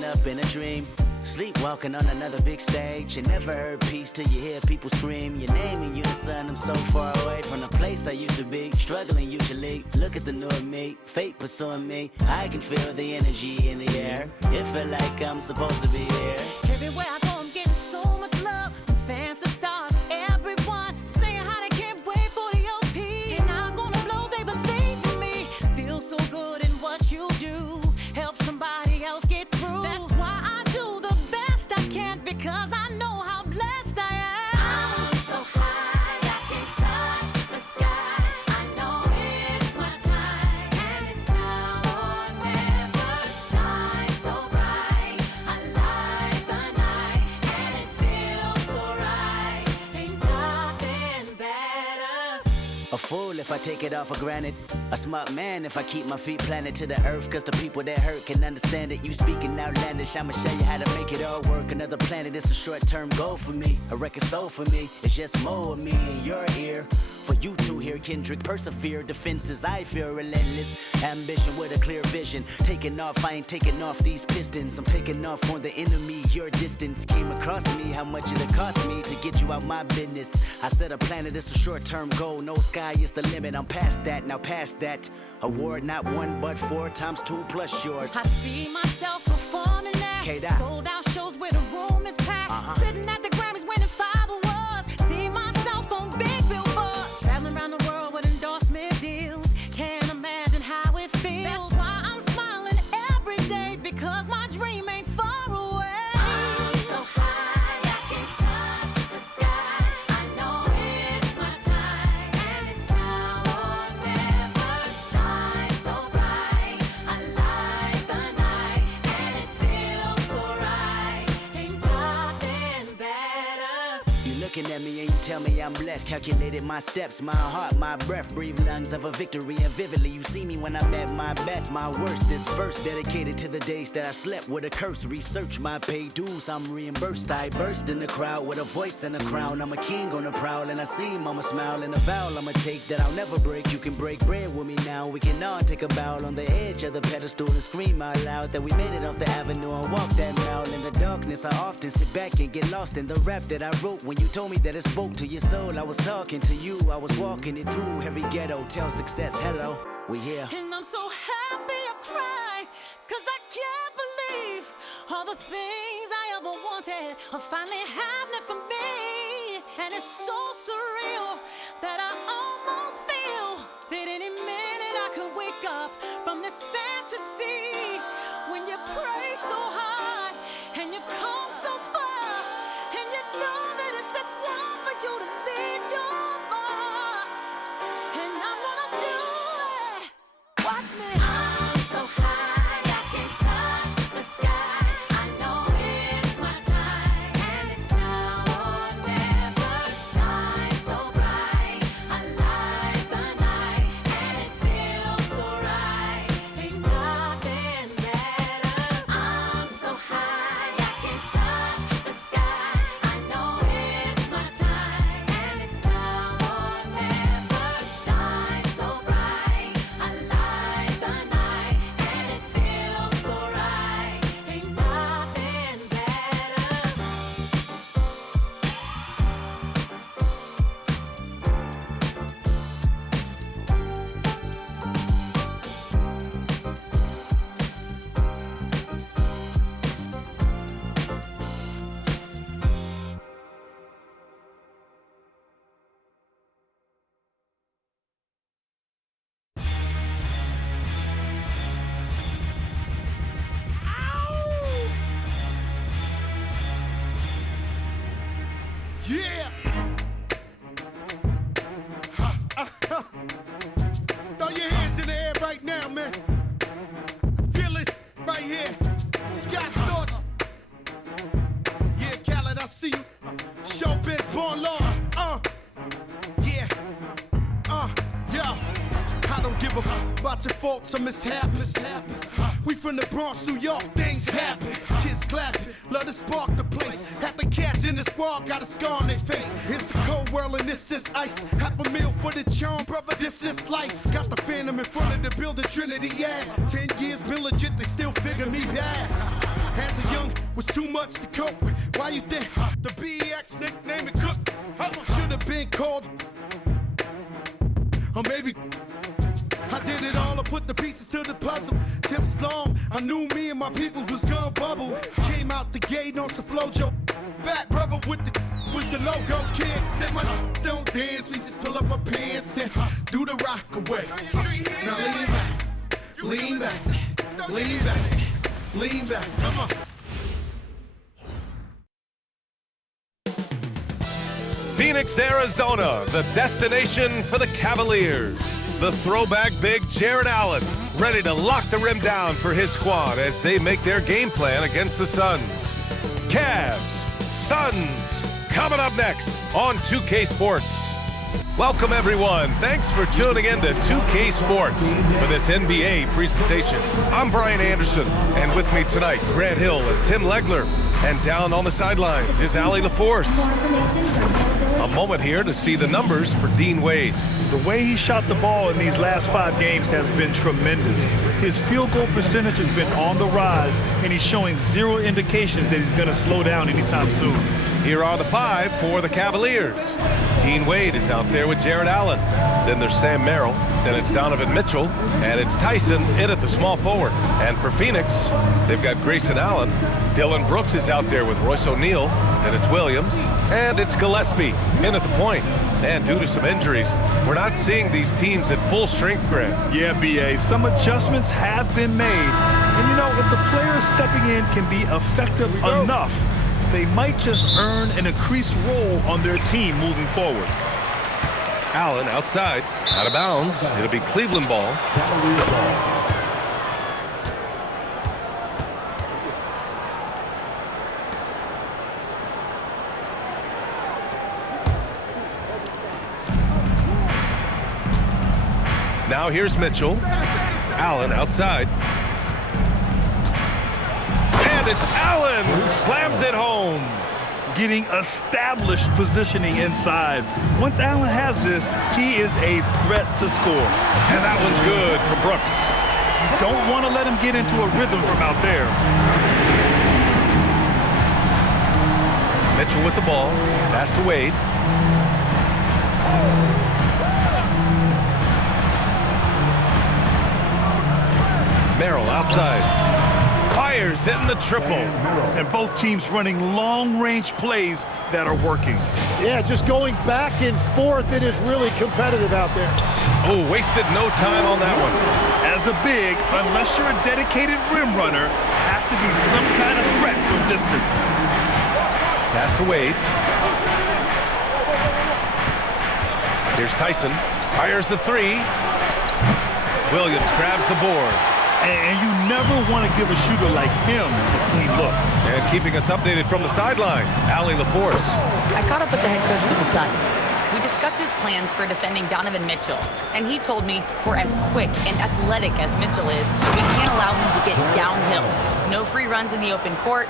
waking up in a dream, sleepwalking on another big stage. You never heard peace till you hear people scream your name in unison. I'm so far away from the place I used to be, struggling usually. Look at the new me, fate pursuing me. I can feel the energy in the air. It feel like I'm supposed to be here. Everywhere I go, I'm getting so much love from fans to stars. Everyone saying how they can't wait for the OP, and I'm gonna blow. They believe in me. Feel so good in what you do. Help somebody else get through. That's why I do the best I can, because I know how blessed I am. I'm so high, I can touch the sky. I know it's my time, and it's now or never. Shine so bright, I light the night, and it feels so right. Ain't nothing better. A fool if I take it all for granted. A smart man if I keep my feet planted to the earth. Cause the people that hurt can understand it. You speaking outlandish, I'ma show you how to make it all work. Another planet, it's a short-term goal for me. A record soul for me, it's just more of me in your ear. For you to hear Kendrick persevere. Defenses, I feel relentless. Ambition with a clear vision. Taking off, I ain't taking off these pistons. I'm taking off on the enemy. Your distance came across me. How much it'll cost me to get you out my business. I said a planet, it's a short-term goal. No sky is the limit. I'm past that, now past that. Award not 1 but 4 times 2 plus yours. I see myself performing now. K-Dot. Sold out shows where the room is packed. Sitting at the Grammys winning 5 awards. See myself on big billboards. Traveling around the world with endorsement deals. Can't imagine how it feels. That's why I'm smiling every day, because my dream ain't far away. I'm so high, I can touch the sky. I know it's my time, and it's now or never. Shine so bright, I light the night, and it feels so right. Ain't nothing better. You looking at me and you tell me I'm blessed. Calculated my steps, my heart, my breath. Breathe lungs of a victory, and vividly you see me when I'm at my best, my worst. This verse dedicated to the days that I slept with a curse. Research my pay dues, I'm reimbursed. I burst in the crowd with a voice and a crown. I'm a king on the prowl, and I see mama smile. And a vow I'ma take that I'll never break. You can break bread with me now. We can all take a bow on the edge of the pedestal and scream out loud that we made it off the avenue and walk that mile. In the darkness, I often sit back and get lost in the rap that I wrote. When you told me that it spoke to your soul, I was talking to you. I was walking it through every ghetto. Tell success hello, we here. And I'm so happy I cry, cause I can't believe all the things I ever wanted are finally happening for me. And it's so surreal that I almost feel that any minute I could wake up from this fantasy. When you pray so hard and you've come so far, and you know that it's the time for you to leave your mark. And I'm gonna do it. Watch me. I'm so high, I can touch the sky. I know it's my time, and it's now or never. Shine so bright, I light the night, and it feels so right. Ain't nothing better. I'm so high, I can touch the sky. I know it's my time, and it's now or never. Shine so bright, I light the night, and it feels so right. Ain't nothing better. Yeah! Throw your hands in the air right now, man. Feel it right here. Scott Storch. Yeah, Khaled, I see you. Showbiz, born law. Yeah. Yo. How the don't give a fuck about your faults or mishaps. We from the Bronx, New York, things happen. Kids clapping, love to spark the place. Half the cats in the squad got a scar on their face. It's a cold world and this is ice. Half a meal for the charm, brother, this is life. Got the Phantom in front of the building, Trinity, yeah. 10 years been legit, they still figure me bad. As a young, was too much to cope with. Why you think the BX nickname it Cook? Should have been called, or maybe I did it all, I put the pieces to the puzzle. Just as long, I knew me and my people was gonna bubble. Came out the gate on some flojo. Back brother with the logo kid. Said my don't dance, we just pull up our pants and do the rock away. Now lean back, lean back, lean back, lean back, come on. Phoenix, Arizona, the destination for the Cavaliers. The throwback big Jared Allen, ready to lock the rim down for his squad as they make their game plan against the Suns. Cavs, Suns, coming up next on 2K Sports. Welcome, everyone. Thanks for tuning in to 2K Sports for this NBA presentation. I'm Brian Anderson, and with me tonight, Grant Hill and Tim Legler. And down on the sidelines is Allie LaForce. A moment here to see the numbers for Dean Wade. The way he shot the ball in these last 5 games has been tremendous. His field goal percentage has been on the rise, and he's showing zero indications that he's going to slow down anytime soon. Here are the 5 for the Cavaliers. Dean Wade is out there with Jared Allen. Then there's Sam Merrill. Then it's Donovan Mitchell. And it's Tyson in at the small forward. And for Phoenix, they've got Grayson Allen. Dillon Brooks is out there with Royce O'Neal. And it's Williams. And it's Gillespie in at the point. And due to some injuries, we're not seeing these teams at full strength, Grant. Yeah, B.A., some adjustments have been made. And, you know, if the players stepping in can be effective enough, they might just earn an increased role on their team moving forward. Allen outside, out of bounds. It'll be Cleveland ball. Now here's Mitchell. Allen outside. And it's Allen who slams it home. Getting established positioning inside. Once Allen has this, he is a threat to score. And that one's good for Brooks. You don't want to let him get into a rhythm from out there. Mitchell with the ball. Pass to Wade. Merrill outside. Fires in the triple. And both teams running long-range plays that are working. Yeah, just going back and forth. It is really competitive out there. Oh, wasted no time on that one. As a big, unless you're a dedicated rim runner, have to be some kind of threat from distance. Pass to Wade. Here's Tyson. Fires the 3. Williams grabs the board. And you never want to give a shooter like him a clean look. And keeping us updated from the sideline, Allie LaForce. I caught up with the head coach of the Suns. We discussed his plans for defending Donovan Mitchell, and he told me for as quick and athletic as Mitchell is, we can't allow him to get downhill. No free runs in the open court,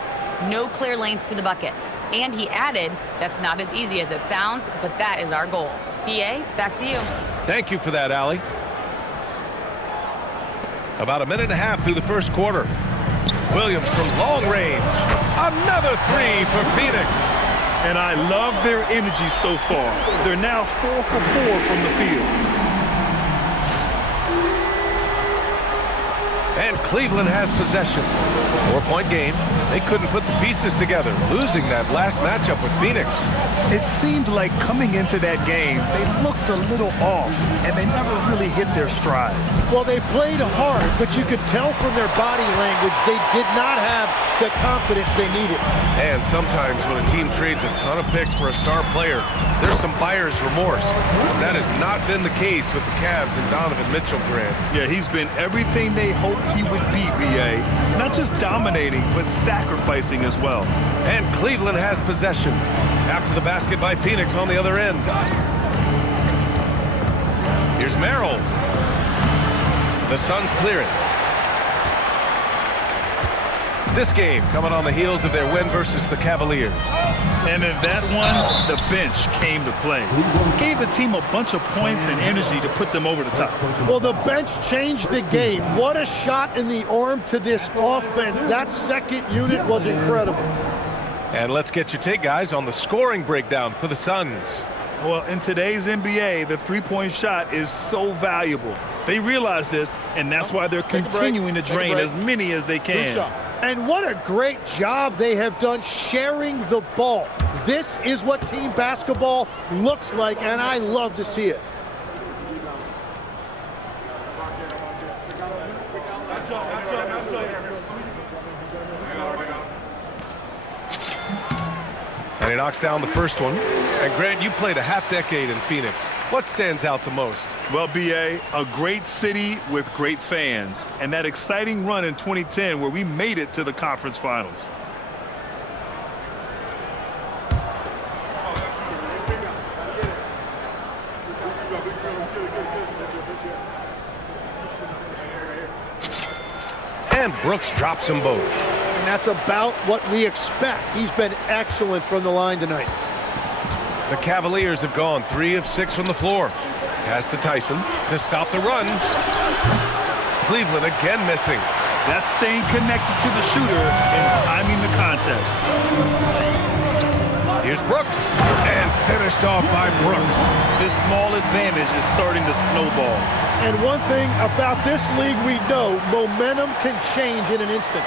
no clear lanes to the bucket. And he added, that's not as easy as it sounds, but that is our goal. BA, back to you. Thank you for that, Allie. About a minute and a half through the first quarter. Williams from long range. Another 3 for Phoenix. And I love their energy so far. They're now 4 for 4 from the field. And Cleveland has possession. 4-point game. They couldn't put the pieces together, losing that last matchup with Phoenix. It seemed like coming into that game, they looked a little off, and they never really hit their stride. Well, they played hard, but you could tell from their body language they did not have the confidence they needed. And sometimes when a team trades a ton of picks for a star player, there's some buyer's remorse. That has not been the case with the Cavs and Donovan Mitchell, Grant. Yeah, he's been everything they hoped he would be, B.A. Not just dominating, but sacrificing as well. And Cleveland has possession after the basket by Phoenix on the other end. Here's Merrill. The Suns clear it. This game coming on the heels of their win versus the Cavaliers. And in that one, the bench came to play. Gave the team a bunch of points and energy to put them over the top. Well, the bench changed the game. What a shot in the arm to this offense. That second unit was incredible. And let's get your take, guys, on the scoring breakdown for the Suns. Well, in today's NBA, the three-point shot is so valuable. They realize this, and that's why they're continuing to drain as many as they can. And what a great job they have done sharing the ball. This is what team basketball looks like, and I love to see it. And he knocks down the first one. And Grant, you played a half-decade in Phoenix. What stands out the most? Well, B.A., a great city with great fans. And that exciting run in 2010 where we made it to the conference finals. And Brooks drops them both. And that's about what we expect. He's been excellent from the line tonight. The Cavaliers have gone 3 of 6 from the floor. Pass to Tyson to stop the run. Cleveland again missing. That's staying connected to the shooter and timing the contest. Here's Brooks, and finished off by Brooks. This small advantage is starting to snowball. And one thing about this league we know, momentum can change in an instant.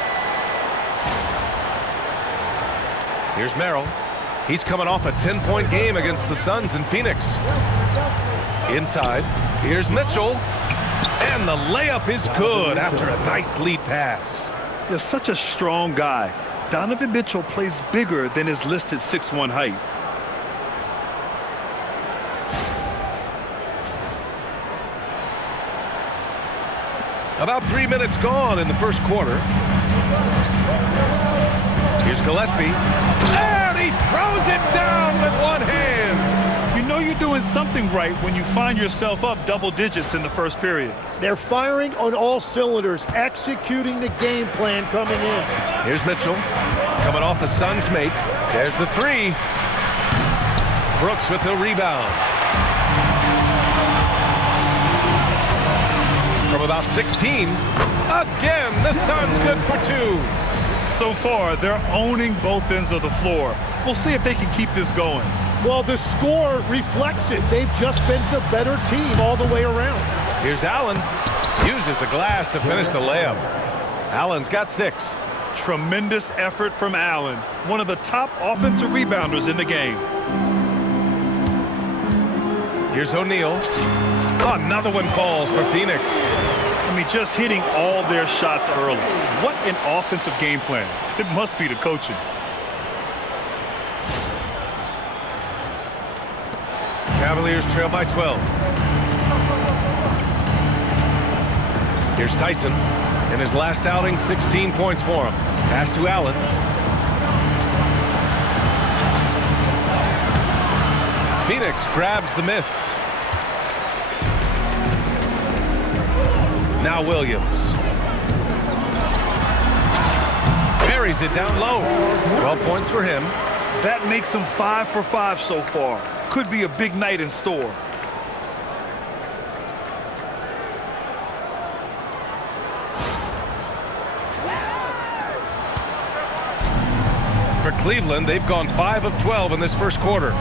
Here's Merrill. He's coming off a 10-point game against the Suns in Phoenix. Inside, here's Mitchell. And the layup is good after a nice lead pass. You're such a strong guy. Donovan Mitchell plays bigger than his listed 6'1" height. About 3 minutes gone in the first quarter. Here's Gillespie. And he throws it down with one hand. You know you're doing something right when you find yourself up double digits in the first period. They're firing on all cylinders, executing the game plan coming in. Here's Mitchell, coming off a Suns make. There's the three. Brooks with the rebound. From about 16, again, the Suns good for 2. So far, they're owning both ends of the floor. We'll see if they can keep this going. Well, the score reflects it. They've just been the better team all the way around. Here's Allen. Uses the glass to finish the layup. Allen's got 6. Tremendous effort from Allen, one of the top offensive rebounders in the game. Here's O'Neal. Oh, another one falls for Phoenix. I mean, just hitting all their shots early. What an offensive game plan. It must be the coaching. Cavaliers trail by 12. Here's Tyson. In his last outing, 16 points for him. Pass to Allen. Phoenix grabs the miss. Now Williams. Buries it down low. 12 points for him. That makes him 5 for 5 so far. Could be a big night in store. For Cleveland, they've gone 5 of 12 in this first quarter.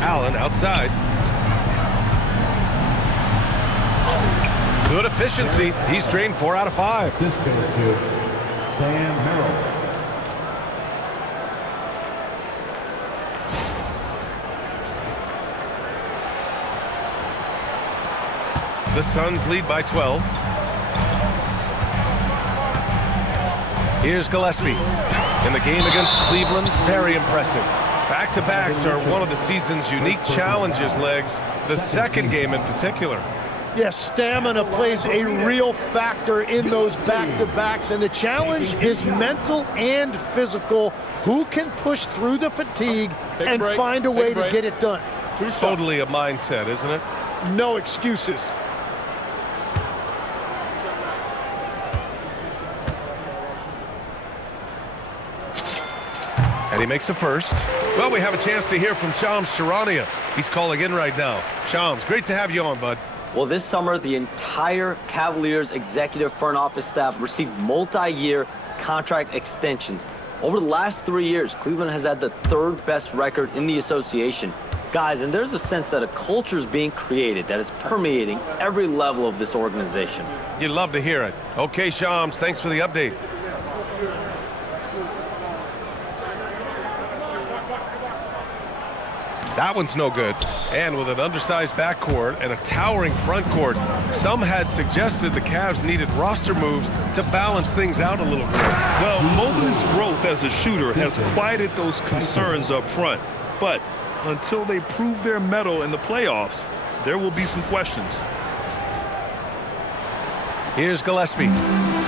Allen outside. Good efficiency. He's drained 4 out of 5. Assist goes to Sam Merrill. The Suns lead by 12. Here's Gillespie. In the game against Cleveland, very impressive. Back-to-backs are one of the season's unique challenges, Legs. The second game in particular. Yes, stamina plays a real factor in those back-to-backs, and the challenge is mental and physical. Who can push through the fatigue and find a way to get it done? Totally a mindset, isn't it? No excuses. And he makes a first. Well, we have a chance to hear from Shams Charania. He's calling in right now. Shams, great to have you on, bud. Well, this summer, the entire Cavaliers executive front office staff received multi-year contract extensions. Over the last 3 years, Cleveland has had the third best record in the association. Guys, and there's a sense that a culture is being created that is permeating every level of this organization. You'd love to hear it. Okay, Shams, thanks for the update. That one's no good. And with an undersized backcourt and a towering front court, some had suggested the Cavs needed roster moves to balance things out a little bit. Well, Mobley's growth as a shooter has quieted those concerns up front. But until they prove their mettle in the playoffs, there will be some questions. Here's Gillespie.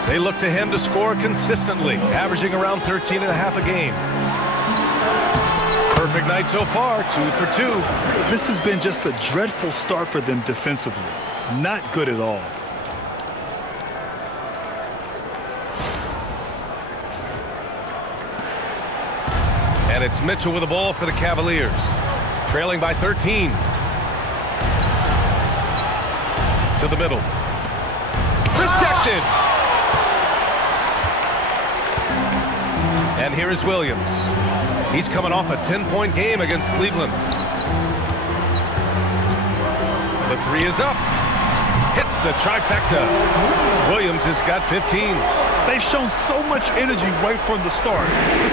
They look to him to score consistently, averaging around 13.5 a game. Perfect night so far, 2 for 2. This has been just a dreadful start for them defensively. Not good at all. And it's Mitchell with the ball for the Cavaliers. Trailing by 13. To the middle. Protected. And here is Williams. He's coming off a 10-point game against Cleveland. The three is up. Hits the trifecta. Williams has got 15. They've shown so much energy right from the start,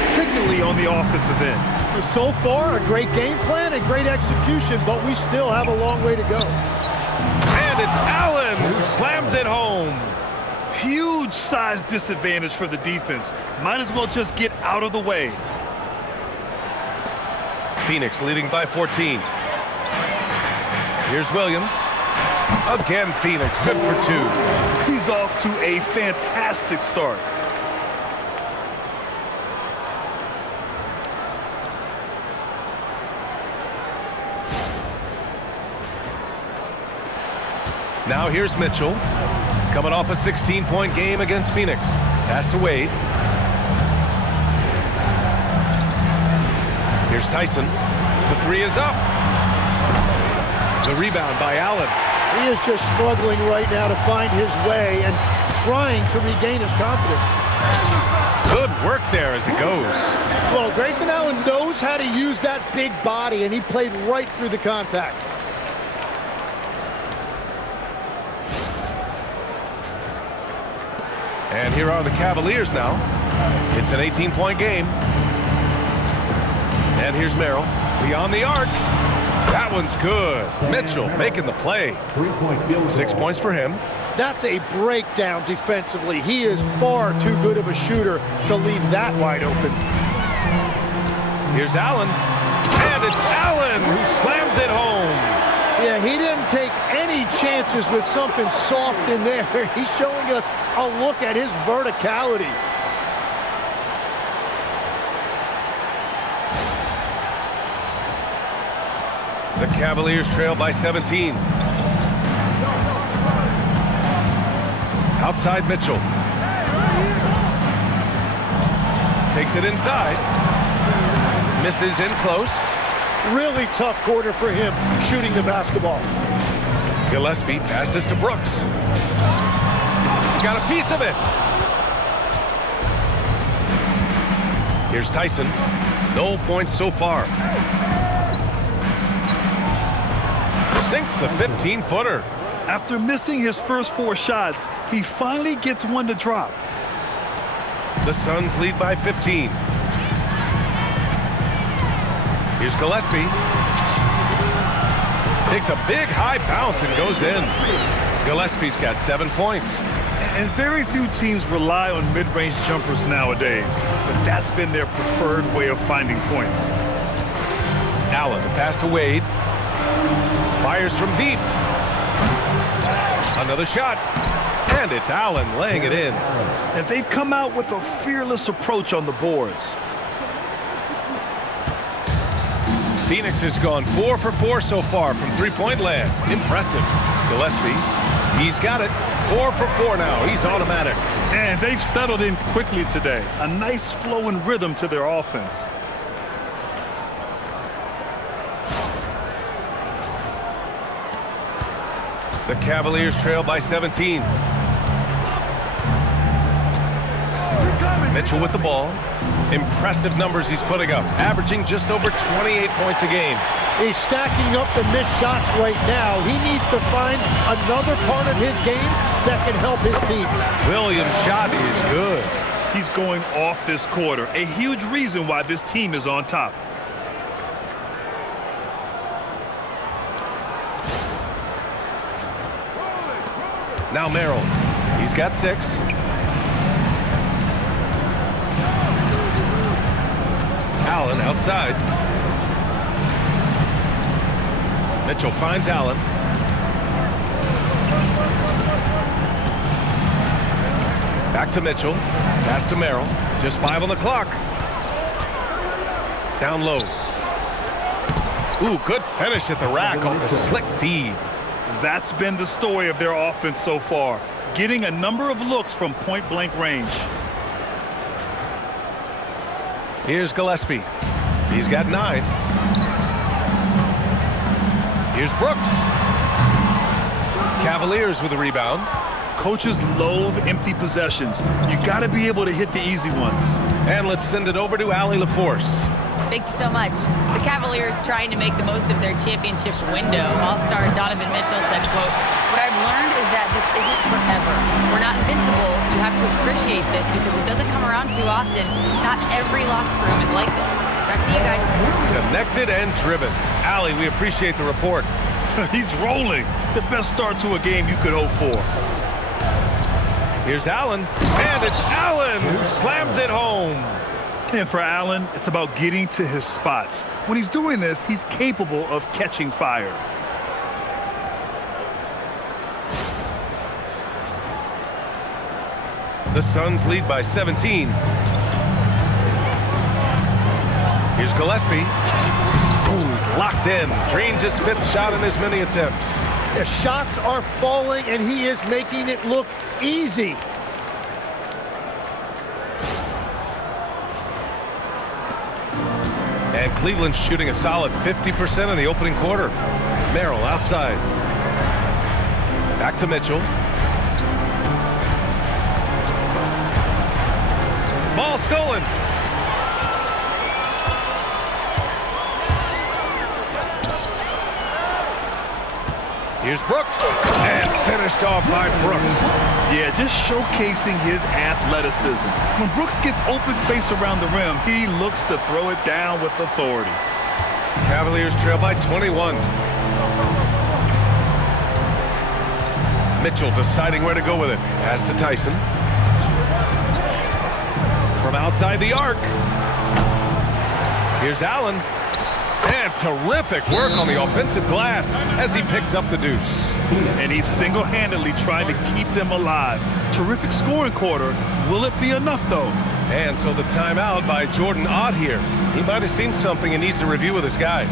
particularly on the offensive end. So far, a great game plan and great execution, but we still have a long way to go. And it's Allen who slams it home. Huge size disadvantage for the defense. Might as well just get out of the way. Phoenix leading by 14. Here's Williams. Again, Phoenix, good for 2. He's off to a fantastic start. Now here's Mitchell. Coming off a 16-point game against Phoenix. Pass to Wade. Here's Tyson. The three is up. The rebound by Allen. He is just struggling right now to find his way and trying to regain his confidence. Good work there as it goes. Well, Grayson Allen knows how to use that big body, and he played right through the contact. And here are the Cavaliers now. It's an 18-point game. And here's Merrill. Beyond the arc. That one's good. Mitchell making the play. 3-point field goal. 6 points for him. That's a breakdown defensively. He is far too good of a shooter to leave that wide open. Here's Allen. And it's Allen who slams it home. Yeah, he didn't take any chances with something soft in there. He's showing us a look at his verticality. The Cavaliers trail by 17. Outside Mitchell. Takes it inside. Misses in close. Really tough quarter for him shooting the basketball. Gillespie passes to Brooks. Got a piece of it. Here's Tyson. No points so far. Sinks the 15-footer. After missing his first 4 shots, he finally gets one to drop. The Suns lead by 15. Here's Gillespie. Takes a big high bounce and goes in. Gillespie's got 7 points. And very few teams rely on mid-range jumpers nowadays, but that's been their preferred way of finding points. Allen, the pass to Wade. Fires from deep. Another shot. And it's Allen laying it in. And they've come out with a fearless approach on the boards. Phoenix has gone 4 for 4 so far from three-point land. Impressive. Gillespie, he's got it. 4 for 4 now. He's automatic. And they've settled in quickly today. A nice flow and rhythm to their offense. The Cavaliers trail by 17. Mitchell with the ball. Impressive numbers he's putting up, averaging just over 28 points a game. He's stacking up the missed shots right now. He needs to find another part of his game that can help his team. Williams' shot is good. He's going off this quarter, a huge reason why this team is on top. Now Merrill. He's got 6. Allen outside. Mitchell finds Allen. Back to Mitchell. Pass to Merrill. Just 5 on the clock. Down low. Ooh, good finish at the rack off the slick feed. That's been the story of their offense so far, getting a number of looks from point-blank range. Here's Gillespie. He's got 9. Here's Brooks. Cavaliers with the rebound. Coaches loathe empty possessions. You got to be able to hit the easy ones. And let's send it over to Allie LaForce. Thank you so much. The Cavaliers trying to make the most of their championship window. All-star Donovan Mitchell said, quote, "What I've learned is that this isn't forever. We're not invincible. You have to appreciate this because it doesn't come around too often. Not every locker room is like this." Back to you guys. Connected and driven. Allie, we appreciate the report. He's rolling. The best start to a game you could hope for. Here's Allen. And it's Allen who slams it home. And for Allen, it's about getting to his spots. When he's doing this, he's capable of catching fire. The Suns lead by 17. Here's Gillespie. Ooh, he's locked in. Drains his 5th shot in as many attempts. The shots are falling, and he is making it look easy. And Cleveland's shooting a solid 50% in the opening quarter. Merrill outside. Back to Mitchell. Ball stolen. Here's Brooks. And finished off by Brooks. Yeah, just showcasing his athleticism. When Brooks gets open space around the rim, he looks to throw it down with authority. Cavaliers trail by 21. Mitchell deciding where to go with it. Pass to Tyson. From outside the arc. Here's Allen. And terrific work on the offensive glass as he picks up the deuce. And he's single-handedly trying to keep them alive. Terrific scoring quarter. Will it be enough, though? And so the timeout by Jordan Ott here. He might have seen something and needs to review with his guys.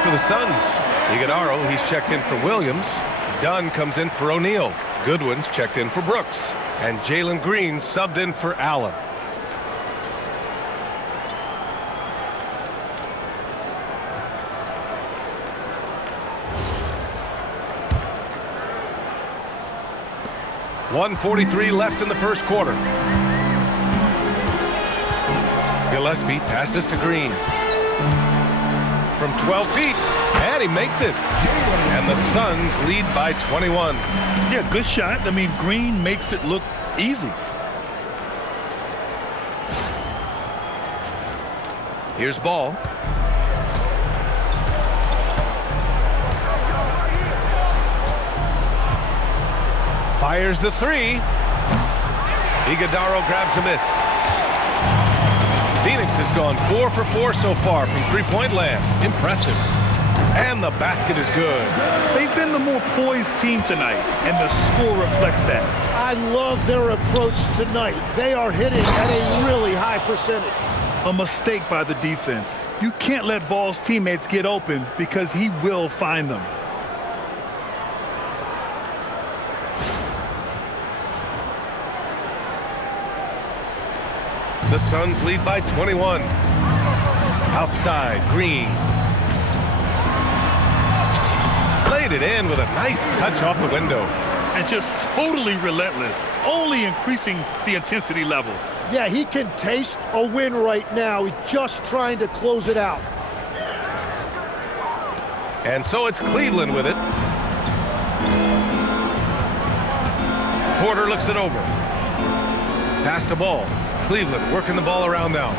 For the Suns. Iguodaro, he's checked in for Williams. Dunn comes in for O'Neal. Goodwin's checked in for Brooks. And Jalen Green subbed in for Allen. .143 left in the first quarter. Gillespie passes to Green. From 12 feet, and he makes it. And the Suns lead by 21. Yeah, good shot. I mean, Green makes it look easy. Here's Ball. Fires the three. Iguodala grabs a miss. Phoenix has gone 4 for 4 so far from three-point land. Impressive. And the basket is good. They've been the more poised team tonight, and the score reflects that. I love their approach tonight. They are hitting at a really high percentage. A mistake by the defense. You can't let Ball's teammates get open because he will find them. The Suns lead by 21. Outside, Green. Laid it in with a nice touch off the window. And just totally relentless, only increasing the intensity level. Yeah, he can taste a win right now. He's just trying to close it out. And so it's Cleveland with it. Porter looks it over. Pass to Ball. Cleveland working the ball around now.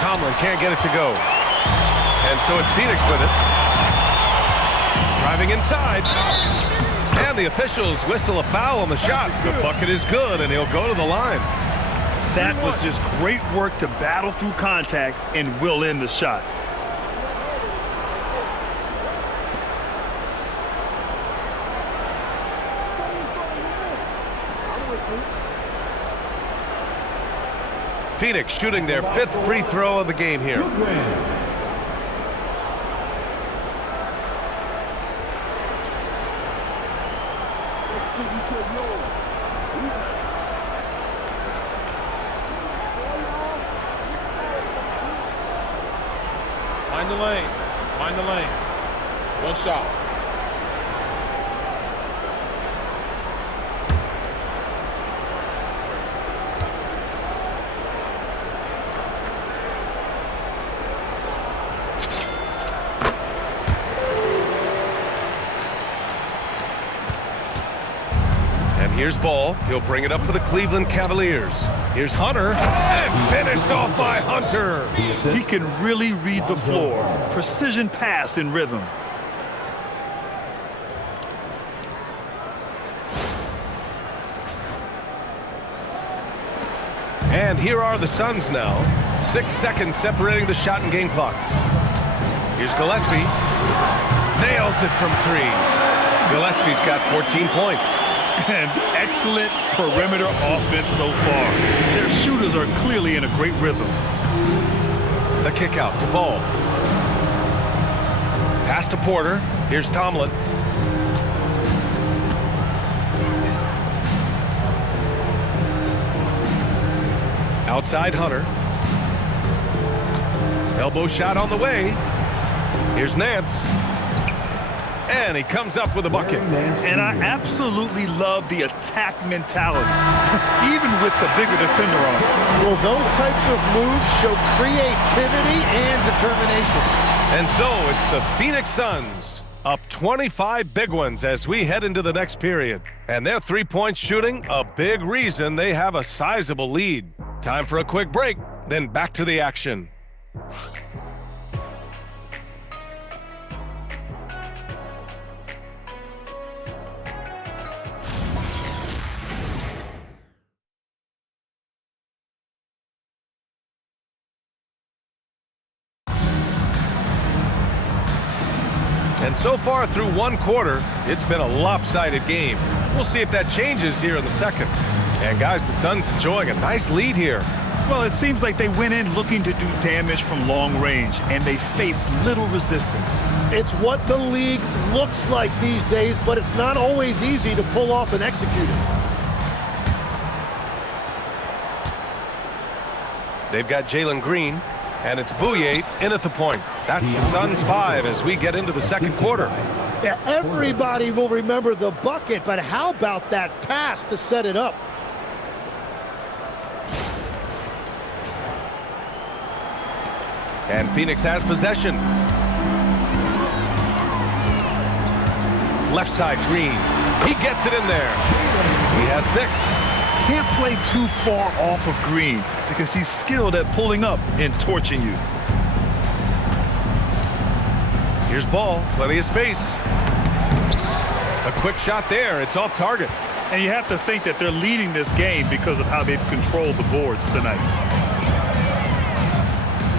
Tomlin can't get it to go. And so it's Phoenix with it. Driving inside. And the officials whistle a foul on the shot. The bucket is good, and he'll go to the line. That was just great work to battle through contact and will end the shot. Phoenix shooting their 5th free throw of the game here. Mind the lanes. Mind the lanes. One shot. Here's Ball. He'll bring it up for the Cleveland Cavaliers. Here's Hunter, and finished off by Hunter. He can really read the floor. Precision pass in rhythm. And here are the Suns now. 6 seconds separating the shot and game clocks. Here's Gillespie. Nails it from 3. Gillespie's got 14 points. And excellent perimeter offense so far. Their shooters are clearly in a great rhythm. The kick out to Ball. Pass to Porter. Here's Tomlin. Outside Hunter. Elbow shot on the way. Here's Nance. And he comes up with a bucket. And I absolutely love the attack mentality, even with the bigger defender on. Well, those types of moves show creativity and determination. And so it's the Phoenix Suns up 25 big ones as we head into the next period. And their three-point shooting, a big reason they have a sizable lead. Time for a quick break, then back to the action. And so far through one quarter, it's been a lopsided game. We'll see if that changes here in the second. And guys, the Suns enjoying a nice lead here. Well, it seems like they went in looking to do damage from long range, and they faced little resistance. It's what the league looks like these days, but it's not always easy to pull off and execute it. They've got Jalen Green, and it's Bouye in at the point. That's the Suns' 5 as we get into the second quarter. Yeah, everybody will remember the bucket, but how about that pass to set it up? And Phoenix has possession. Left side, Green. He gets it in there. He has 6. Can't play too far off of Green because he's skilled at pulling up and torching you. Here's Ball, plenty of space. A quick shot there, it's off target. And you have to think that they're leading this game because of how they've controlled the boards tonight.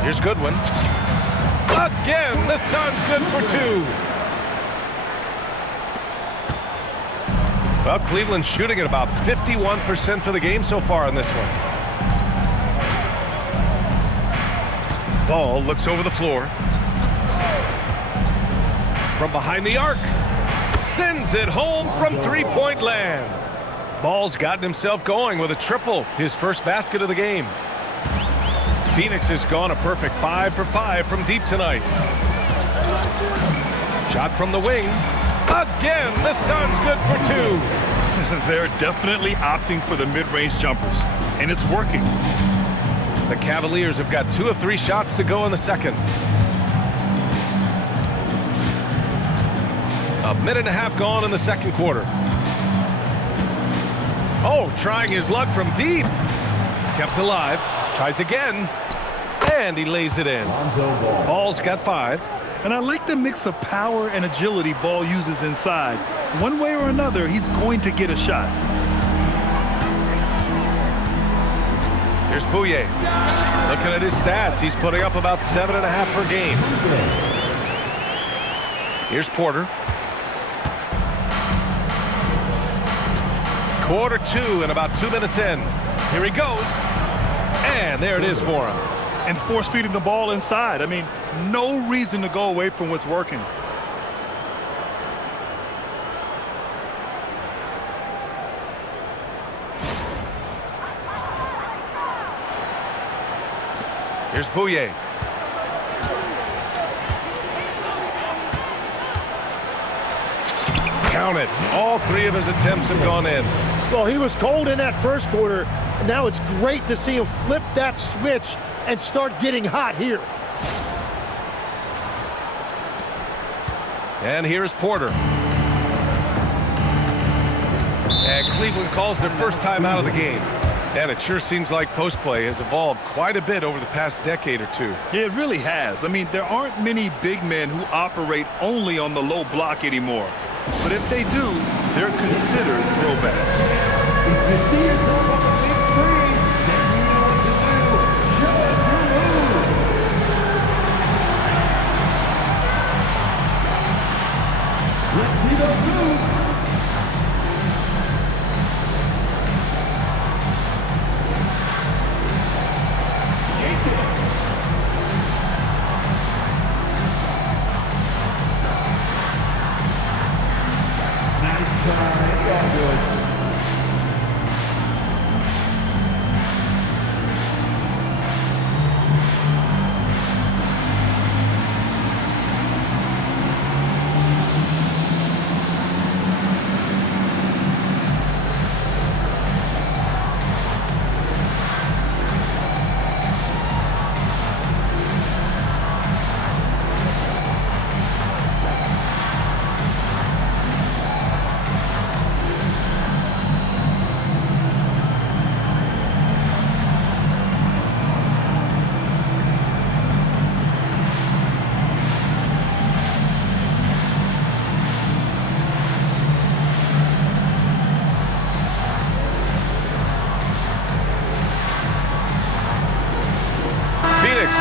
Here's Goodwin. Again, the Suns good for 2. Well, Cleveland's shooting at about 51% for the game so far in this one. Ball looks over the floor. From behind the arc. Sends it home from three-point land. Ball's gotten himself going with a triple, his first basket of the game. Phoenix has gone a perfect 5 for 5 from deep tonight. Shot from the wing. Again, the Suns good for 2. They're definitely opting for the mid-range jumpers, and it's working. The Cavaliers have got 2 of 3 shots to go in the second. A minute and a half gone in the second quarter. Oh, trying his luck from deep. Kept alive. Tries again. And he lays it in. Ball's got 5. And I like the mix of power and agility Ball uses inside. One way or another, he's going to get a shot. Here's Bouye. Looking at his stats, he's putting up about 7.5 per game. Here's Porter. Quarter 2 and about 2 minutes in. Here he goes. And there it is for him. And force feeding the ball inside. I mean, no reason to go away from what's working. Here's Bouye. Count it. All 3 of his attempts have gone in. Well, he was cold in that first quarter, and now it's great to see him flip that switch and start getting hot here. And here's Porter. And Cleveland calls their first time out of the game. And it sure seems like post play has evolved quite a bit over the past decade or 2. Yeah, it really has. I mean, there aren't many big men who operate only on the low block anymore. But if they do, they're considered throwbacks. If you see yourself on the big screen, then you know what to do. Show us your move. Let's see those moves. Nice try. It's all good.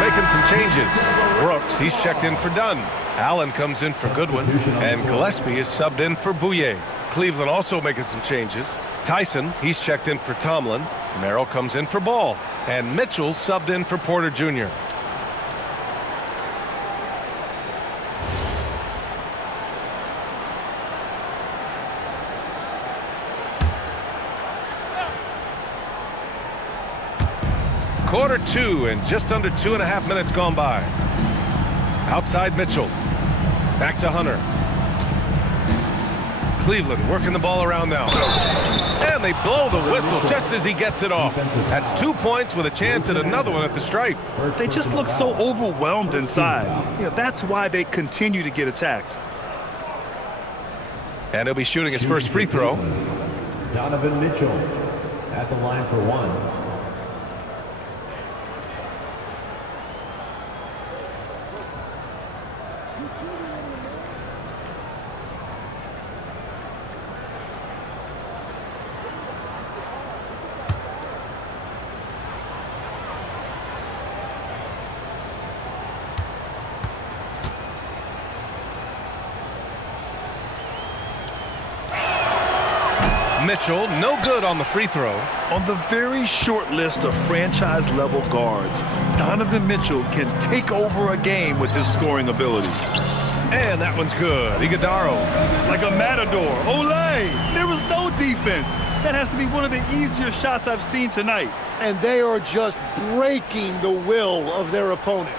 Making some changes. Brooks Brooks, he's checked in for Dunn. Allen comes in for Goodwin, and Gillespie is subbed in for Bouye. Cleveland also making some changes. Tyson, he's checked in for Tomlin. Merrill comes in for Ball, and Mitchell's subbed in for Porter Jr. Quarter 2 and just under 2.5 minutes gone by. Outside Mitchell. Back to Hunter. Cleveland working the ball around now. And they blow the whistle just as he gets it off. That's 2 points with a chance at another one at the stripe. They just look so overwhelmed inside. That's why they continue to get attacked. And he'll be shooting his first free throw. Donovan Mitchell at the line for one. Mitchell, no good on the free throw. On the very short list of franchise-level guards, Donovan Mitchell can take over a game with his scoring ability. And that one's good. Iguodaro. Like a matador. Olay! There was no defense. That has to be one of the easier shots I've seen tonight. And they are just breaking the will of their opponent.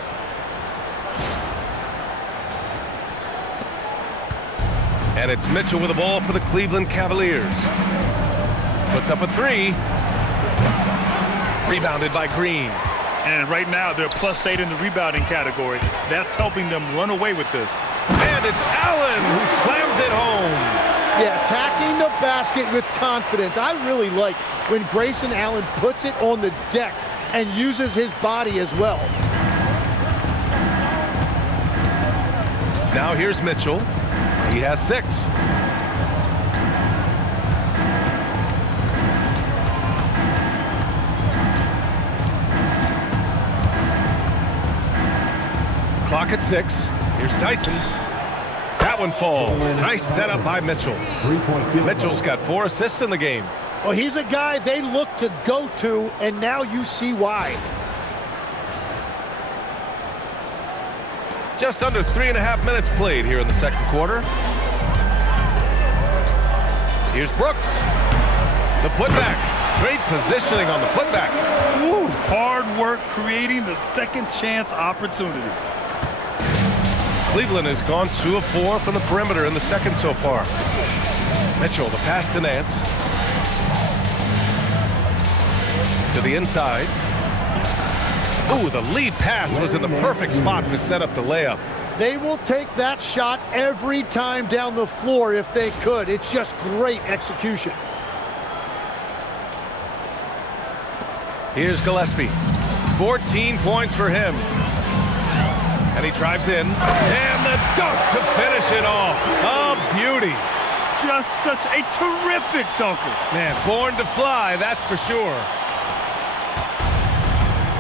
And it's Mitchell with the ball for the Cleveland Cavaliers. Puts up a three. Rebounded by Green. And right now, they're +8 in the rebounding category. That's helping them run away with this. And it's Allen who slams it home. Yeah, attacking the basket with confidence. I really like when Grayson Allen puts it on the deck and uses his body as well. Now here's Mitchell. He has 6. Clock at 6. Here's Tyson. That one falls. Nice setup by Mitchell. Mitchell's got 4 assists in the game. Well, he's a guy they look to go to, and now you see why. Just under 3.5 minutes played here in the second quarter. Here's Brooks. The putback. Great positioning on the putback. Ooh, hard work creating the second chance opportunity. Cleveland has gone 2 of 4 from the perimeter in the second so far. Mitchell, the pass to Nance. To the inside. Ooh, the lead pass was in the perfect spot to set up the layup. They will take that shot every time down the floor if they could. It's just great execution. Here's Gillespie. 14 points for him. And he drives in. And the dunk to finish it off. A beauty. Just such a terrific dunker. Man, born to fly, that's for sure.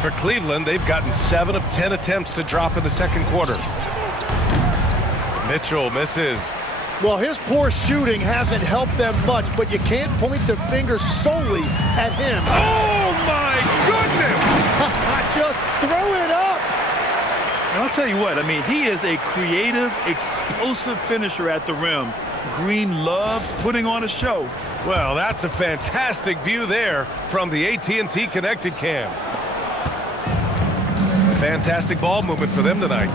For Cleveland, they've gotten 7 of 10 attempts to drop in the second quarter. Mitchell misses. Well, his poor shooting hasn't helped them much, but you can't point the finger solely at him. Oh, my goodness! Just throw it up! And I'll tell you what, I mean, he is a creative, explosive finisher at the rim. Green loves putting on a show. Well, that's a fantastic view there from the AT&T Connected Cam. Fantastic ball movement for them tonight.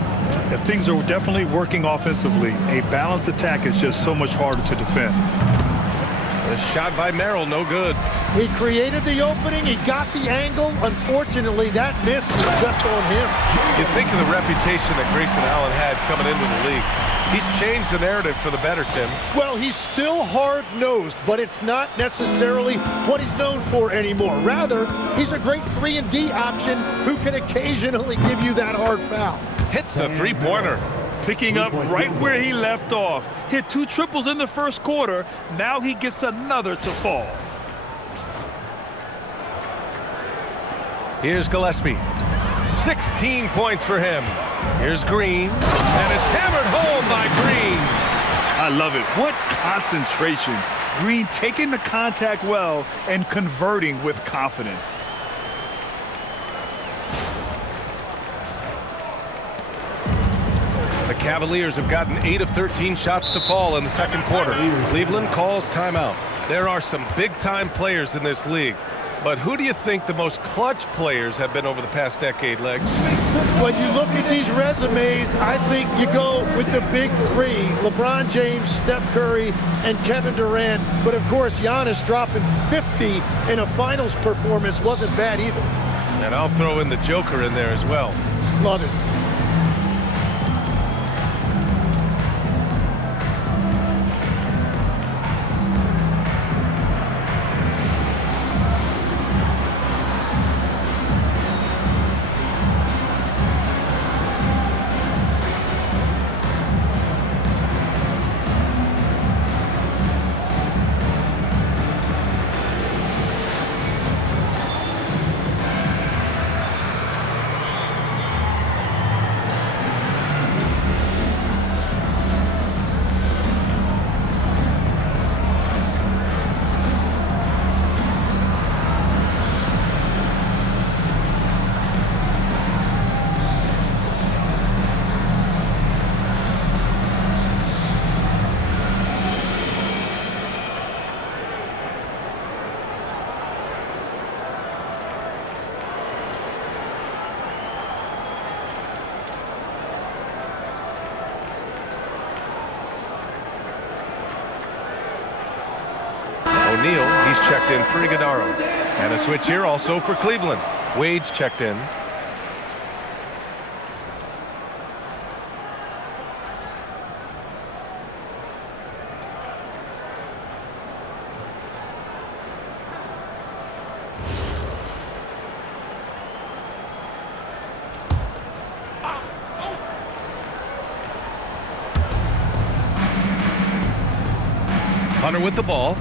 If things are definitely working offensively, a balanced attack is just so much harder to defend. The shot by Merrill, no good. He created the opening, he got the angle. Unfortunately, that miss was just on him. You think of the reputation that Grayson Allen had coming into the league. He's changed the narrative for the better, Tim. Well, he's still hard-nosed, but it's not necessarily what he's known for anymore. Rather, he's a great 3-and-D option who can occasionally give you that hard foul. Hits the three-pointer. Picking up right where he left off. Hit 2 triples in the first quarter. Now he gets another to fall. Here's Gillespie. 16 points for him. Here's Green, and it's hammered home by Green. I love it. What concentration. Green taking the contact well and converting with confidence. The Cavaliers have gotten 8 of 13 shots to fall in the second quarter. Cleveland calls timeout. There are some big-time players in this league, but who do you think the most clutch players have been over the past decade, Legs? When you look at these resumes, I think you go with the big three, LeBron James, Steph Curry, and Kevin Durant. But, of course, Giannis dropping 50 in a finals performance wasn't bad either. And I'll throw in the Joker in there as well. Love it. O'Neal, he's checked in for Iguodaro. And a switch here also for Cleveland. Wade's checked in. Hunter with the ball.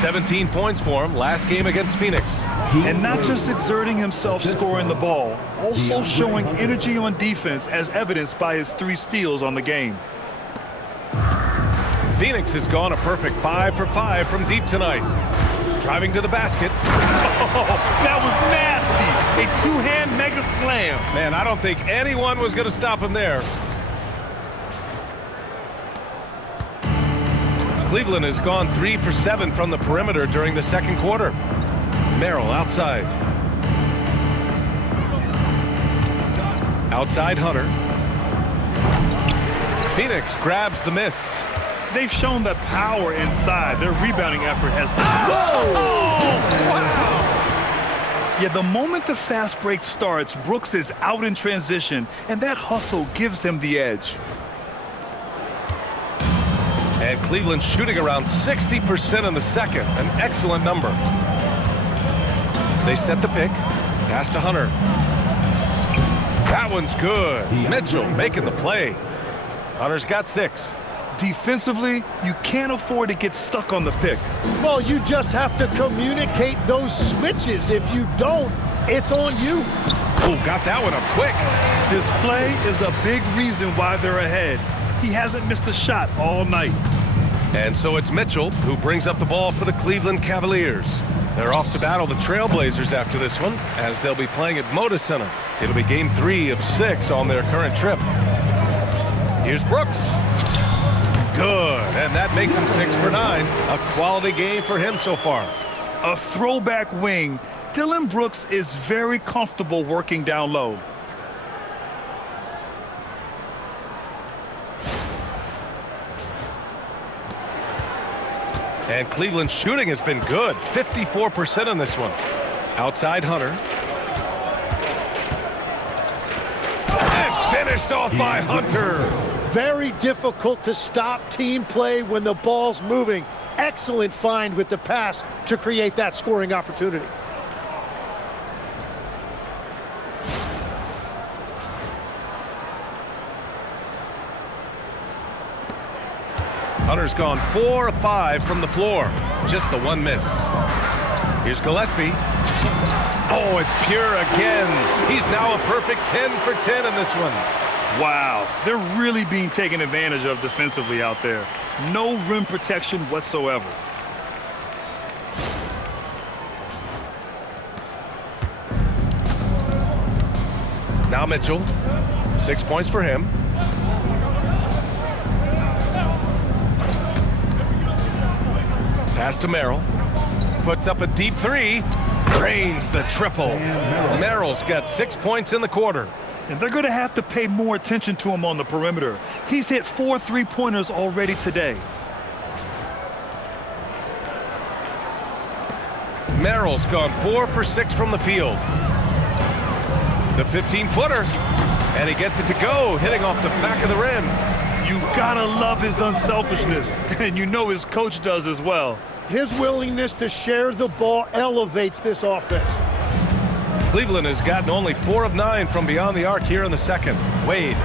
17 points for him last game against Phoenix. And not just exerting himself scoring the ball, also showing energy on defense as evidenced by his 3 steals on the game. Phoenix has gone a perfect 5 for 5 from deep tonight. Driving to the basket. Oh, that was nasty. A 2-hand mega slam. Man, I don't think anyone was going to stop him there. Cleveland has gone 3 for 7 from the perimeter during the second quarter. Merrill outside. Outside Hunter. Phoenix grabs the miss. They've shown that power inside. Their rebounding effort has been... Whoa! Wow! Yeah, the moment the fast break starts, Brooks is out in transition, and that hustle gives him the edge. And Cleveland shooting around 60% in the second, an excellent number. They set the pick, pass to Hunter. That one's good. Mitchell making the play. Hunter's got 6. Defensively, you can't afford to get stuck on the pick. Well, you just have to communicate those switches. If you don't, it's on you. Oh, got that one up quick. This play is a big reason why they're ahead. He hasn't missed a shot all night. And so it's Mitchell who brings up the ball for the Cleveland Cavaliers. They're off to battle the Trailblazers after this one, as they'll be playing at Moda Center. It'll be game 3 of 6 on their current trip. Here's Brooks. Good, and that makes him 6 for 9. A quality game for him so far. A throwback wing. Dillon Brooks is very comfortable working down low. And Cleveland's shooting has been good. 54% on this one. Outside Hunter. And finished off by Hunter. Very difficult to stop team play when the ball's moving. Excellent find with the pass to create that scoring opportunity. Hunter's gone 4 of 5 from the floor. Just the one miss. Here's Gillespie. Oh, it's pure again. He's now a perfect 10 for 10 in this one. Wow, they're really being taken advantage of defensively out there. No rim protection whatsoever. Now Mitchell, 6 points for him. Pass to Merrill. Puts up a deep three. Drains the triple. Merrill's got 6 points in the quarter. And they're going to have to pay more attention to him on the perimeter. He's hit 4 3-pointers already today. Merrill's gone 4 for 6 from the field. The 15-footer. And he gets it to go, hitting off the back of the rim. You gotta love his unselfishness, and you know his coach does as well. His willingness to share the ball elevates this offense. Cleveland has gotten only 4 of 9 from beyond the arc here in the second. Wade.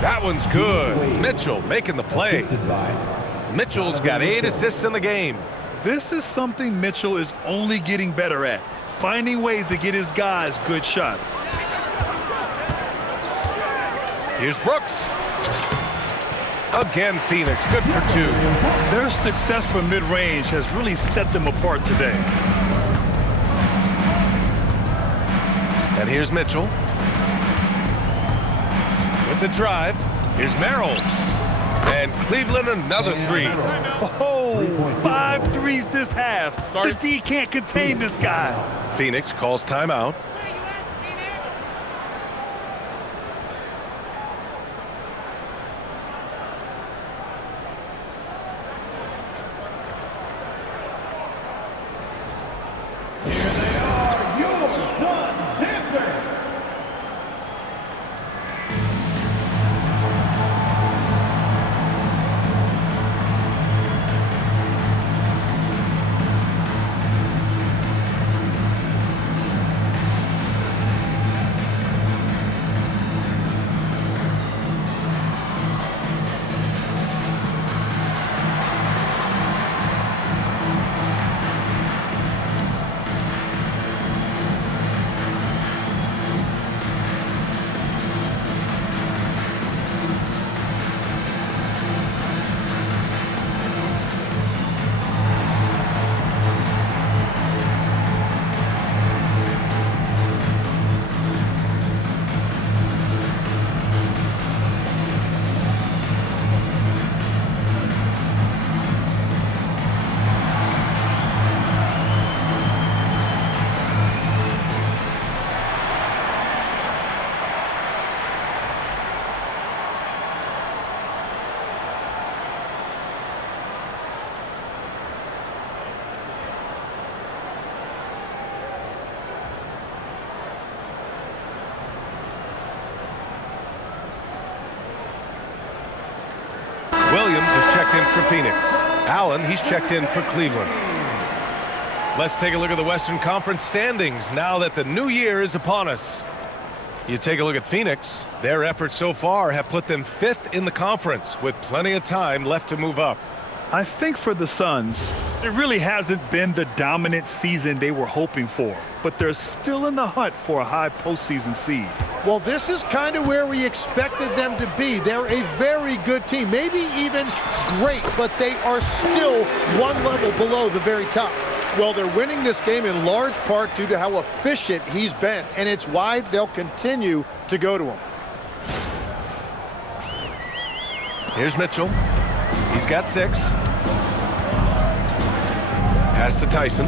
That one's good. Mitchell making the play. Mitchell's got 8 assists in the game. This is something Mitchell is only getting better at, finding ways to get his guys good shots. Here's Brooks. Again, Phoenix, good for 2. Their success from mid-range has really set them apart today. And here's Mitchell. With the drive, here's Merrill. And Cleveland another 3. Oh, 5 threes this half. The D can't contain this guy. Phoenix calls timeout. Williams has checked in for Phoenix. Allen, he's checked in for Cleveland. Let's take a look at the Western Conference standings now that the new year is upon us. You take a look at Phoenix. Their efforts so far have put them 5th in the conference with plenty of time left to move up. I think for the Suns, it really hasn't been the dominant season they were hoping for, but they're still in the hunt for a high postseason seed. Well, this is kind of where we expected them to be. They're a very good team, maybe even great, but they are still one level below the very top. Well, they're winning this game in large part due to how efficient he's been, and it's why they'll continue to go to him. Here's Mitchell. He's got 6. Pass to Tyson.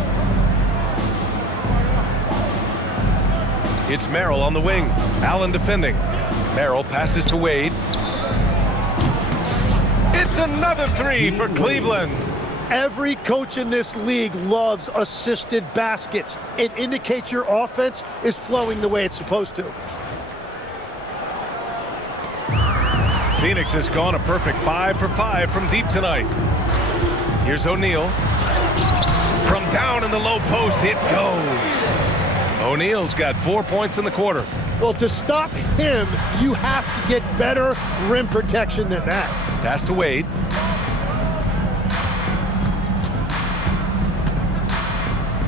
It's Merrill on the wing. Allen defending. Merrill passes to Wade. It's another 3 for Cleveland. Every coach in this league loves assisted baskets. It indicates your offense is flowing the way it's supposed to. Phoenix has gone a perfect 5 for 5 from deep tonight. Here's O'Neal. From down in the low post, it goes. O'Neal's got 4 points in the quarter. Well, to stop him, you have to get better rim protection than that. Pass to Wade.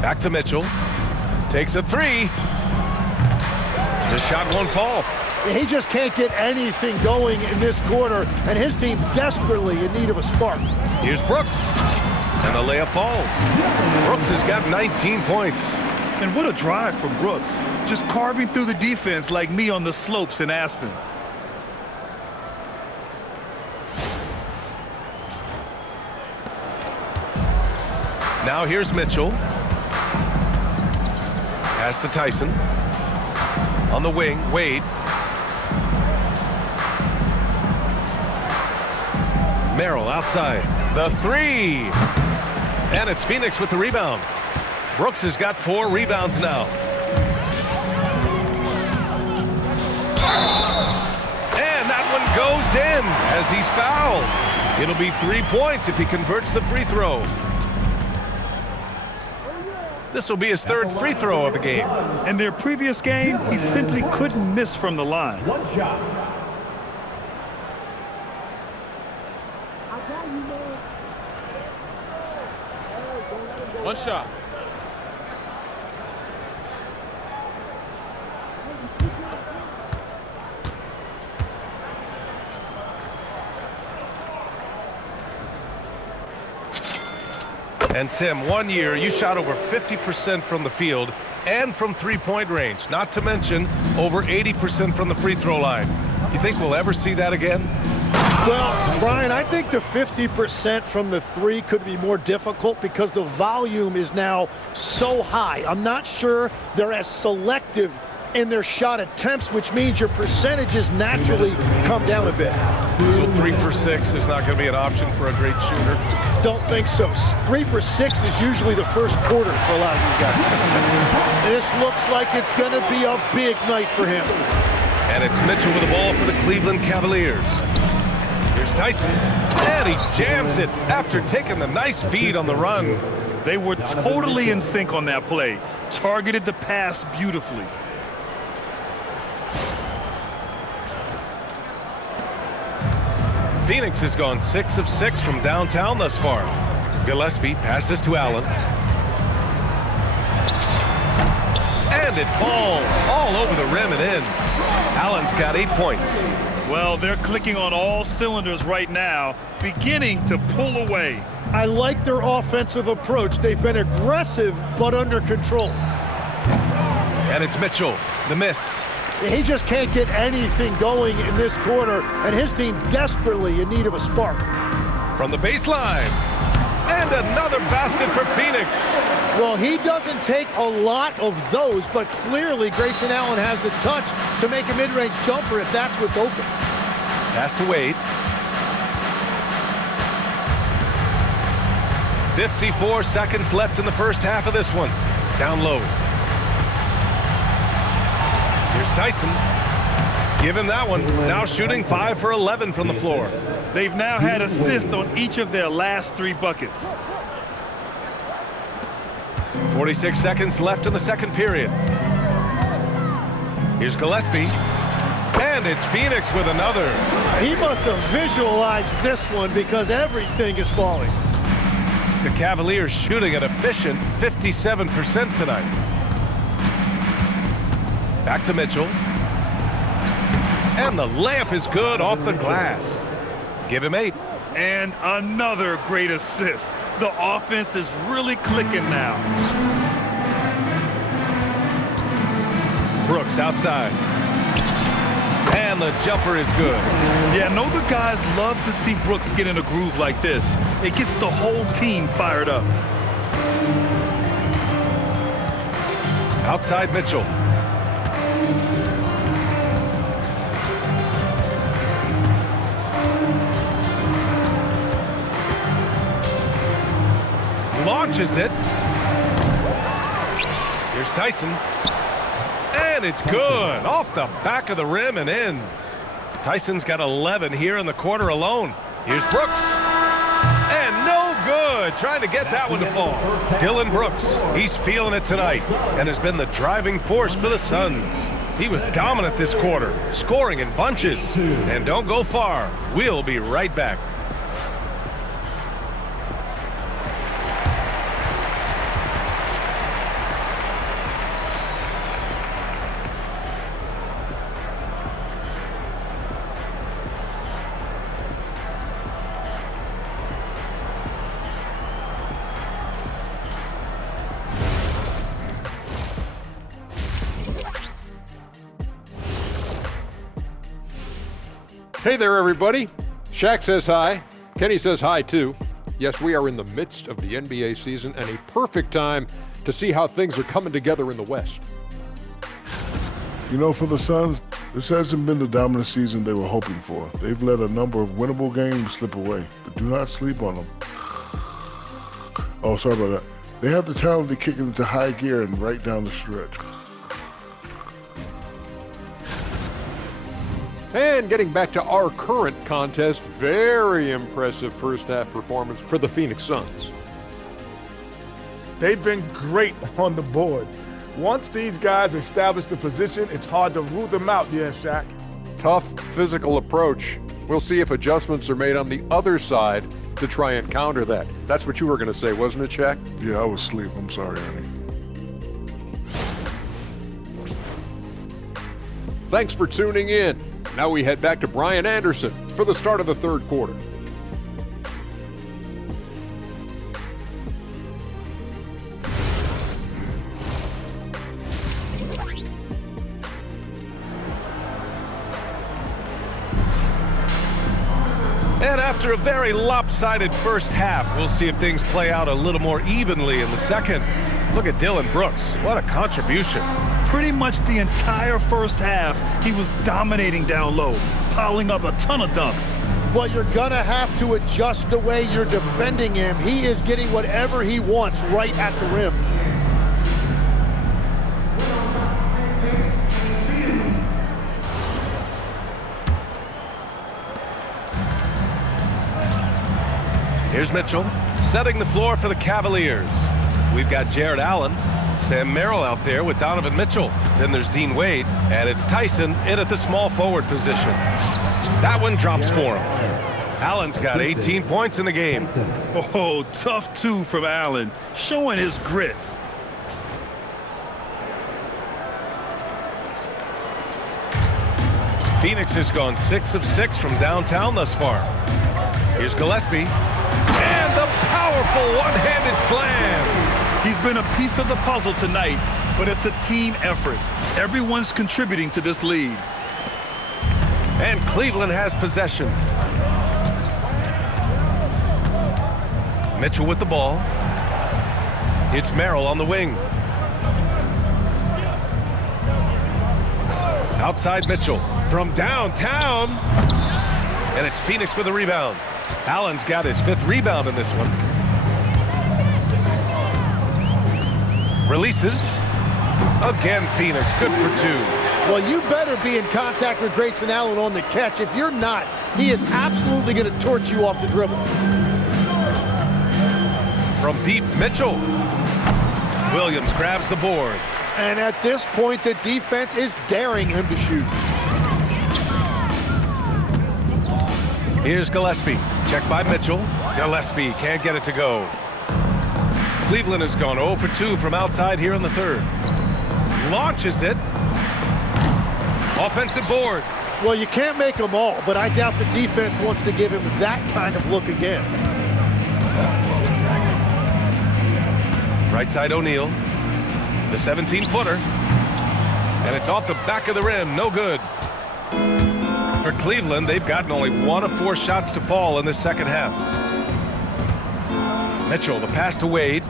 Back to Mitchell. Takes a 3. The shot won't fall. He just can't get anything going in this quarter, and his team desperately in need of a spark. Here's Brooks, and the layup falls. Brooks has got 19 points. And what a drive from Brooks. Just carving through the defense like me on the slopes in Aspen. Now here's Mitchell. Pass to Tyson. On the wing, Wade. Merrill outside. The three. And it's Phoenix with the rebound. Brooks has got 4 rebounds now. And that one goes in as he's fouled. It'll be 3 points if he converts the free throw. This will be his 3rd free throw of the game. In their previous game, he simply couldn't miss from the line. One shot. One shot. And Tim, 1 year, you shot over 50% from the field and from three-point range, not to mention over 80% from the free throw line. You think we'll ever see that again? Well, Brian, I think the 50% from the three could be more difficult because the volume is now so high. I'm not sure they're as selective in their shot attempts, which means your percentages naturally come down a bit. So 3 for 6 is not going to be an option for a great shooter? Don't think so. 3 for 6 is usually the first quarter for a lot of these guys. This looks like it's going to be a big night for him. And it's Mitchell with the ball for the Cleveland Cavaliers. Here's Tyson, and he jams it after taking the nice feed on the run. They were totally in sync on that play. Targeted the pass beautifully. Phoenix has gone 6 of 6 from downtown thus far. Gillespie passes to Allen. And it falls all over the rim and in. Allen's got 8 points. Well, they're clicking on all cylinders right now, beginning to pull away. I like their offensive approach. They've been aggressive, but under control. And it's Mitchell, the miss. He just can't get anything going in this quarter, and his team desperately in need of a spark. From the baseline. And another basket for Phoenix. Well, he doesn't take a lot of those, but clearly Grayson Allen has the touch to make a mid-range jumper if that's what's open. Pass to Wade. 54 seconds left in the first half of this one. Down low. Here's Tyson. Give him that one. Now shooting 5 for 11 from the floor. They've now had assists on each of their last 3 buckets. 46 seconds left in the second period. Here's Gillespie. And it's Phoenix with another. He must have visualized this one because everything is falling. The Cavaliers shooting an efficient 57% tonight. Back to Mitchell. And the layup is good off the glass. Give him 8. And another great assist. The offense is really clicking now. Brooks outside. And the jumper is good. Yeah, I know the guys love to see Brooks get in a groove like this. It gets the whole team fired up. Outside Mitchell. Launches it. Here's Tyson. And it's good. Off the back of the rim and in. Tyson's got 11 here in the quarter alone. Here's Brooks. And no good. Trying to get that one to fall. Dillon Brooks. He's feeling it tonight and has been the driving force for the Suns. He was dominant this quarter, scoring in bunches. And don't go far. We'll be right back. Hey there, everybody. Shaq says hi. Kenny says hi, too. Yes, we are in the midst of the NBA season and a perfect time to see how things are coming together in the West. You know, for the Suns, this hasn't been the dominant season they were hoping for. They've let a number of winnable games slip away, but do not sleep on them. Oh, sorry about that. They have the talent to kick it into high gear and right down the stretch. And getting back to our current contest, very impressive first half performance for the Phoenix Suns. They've been great on the boards. Once these guys establish the position, it's hard to root them out, Shaq. Tough physical approach. We'll see if adjustments are made on the other side to try and counter that. That's what you were going to say, wasn't it, Shaq? Yeah, I was asleep. I'm sorry, honey. Thanks for tuning in. Now we head back to Brian Anderson for the start of the third quarter. And after a very lopsided first half, we'll see if things play out a little more evenly in the second. Look at Dillon Brooks. What a contribution. Pretty much the entire first half, he was dominating down low, piling up a ton of dunks. Well, you're gonna have to adjust the way you're defending him. He is getting whatever he wants right at the rim. Here's Mitchell, setting the floor for the Cavaliers. We've got Jared Allen, Sam Merrill out there with Donovan Mitchell. Then there's Dean Wade, and it's Tyson in at the small forward position. That one drops for him. Allen's got 18 points in the game. Oh, tough two from Allen, showing his grit. Phoenix has gone 6 of 6 from downtown thus far. Here's Gillespie, and the powerful one-handed slam. He's been a piece of the puzzle tonight, but it's a team effort. Everyone's contributing to this lead. And Cleveland has possession. Mitchell with the ball. It's Merrill on the wing. Outside Mitchell from downtown. And it's Phoenix with a rebound. Allen's got his 5th rebound in this one. Releases. Again, Phoenix, good for 2. Well, you better be in contact with Grayson Allen on the catch. If you're not, he is absolutely going to torch you off the dribble. From deep, Mitchell. Williams grabs the board. And at this point, the defense is daring him to shoot. Here's Gillespie. Check by Mitchell. Gillespie can't get it to go. Cleveland has gone 0 for 2 from outside here in the third. Launches it. Offensive board. Well, you can't make them all, but I doubt the defense wants to give him that kind of look again. Right side O'Neal. The 17-footer. And it's off the back of the rim. No good. For Cleveland, they've gotten only 1 of 4 shots to fall in this second half. Mitchell, the pass to Wade.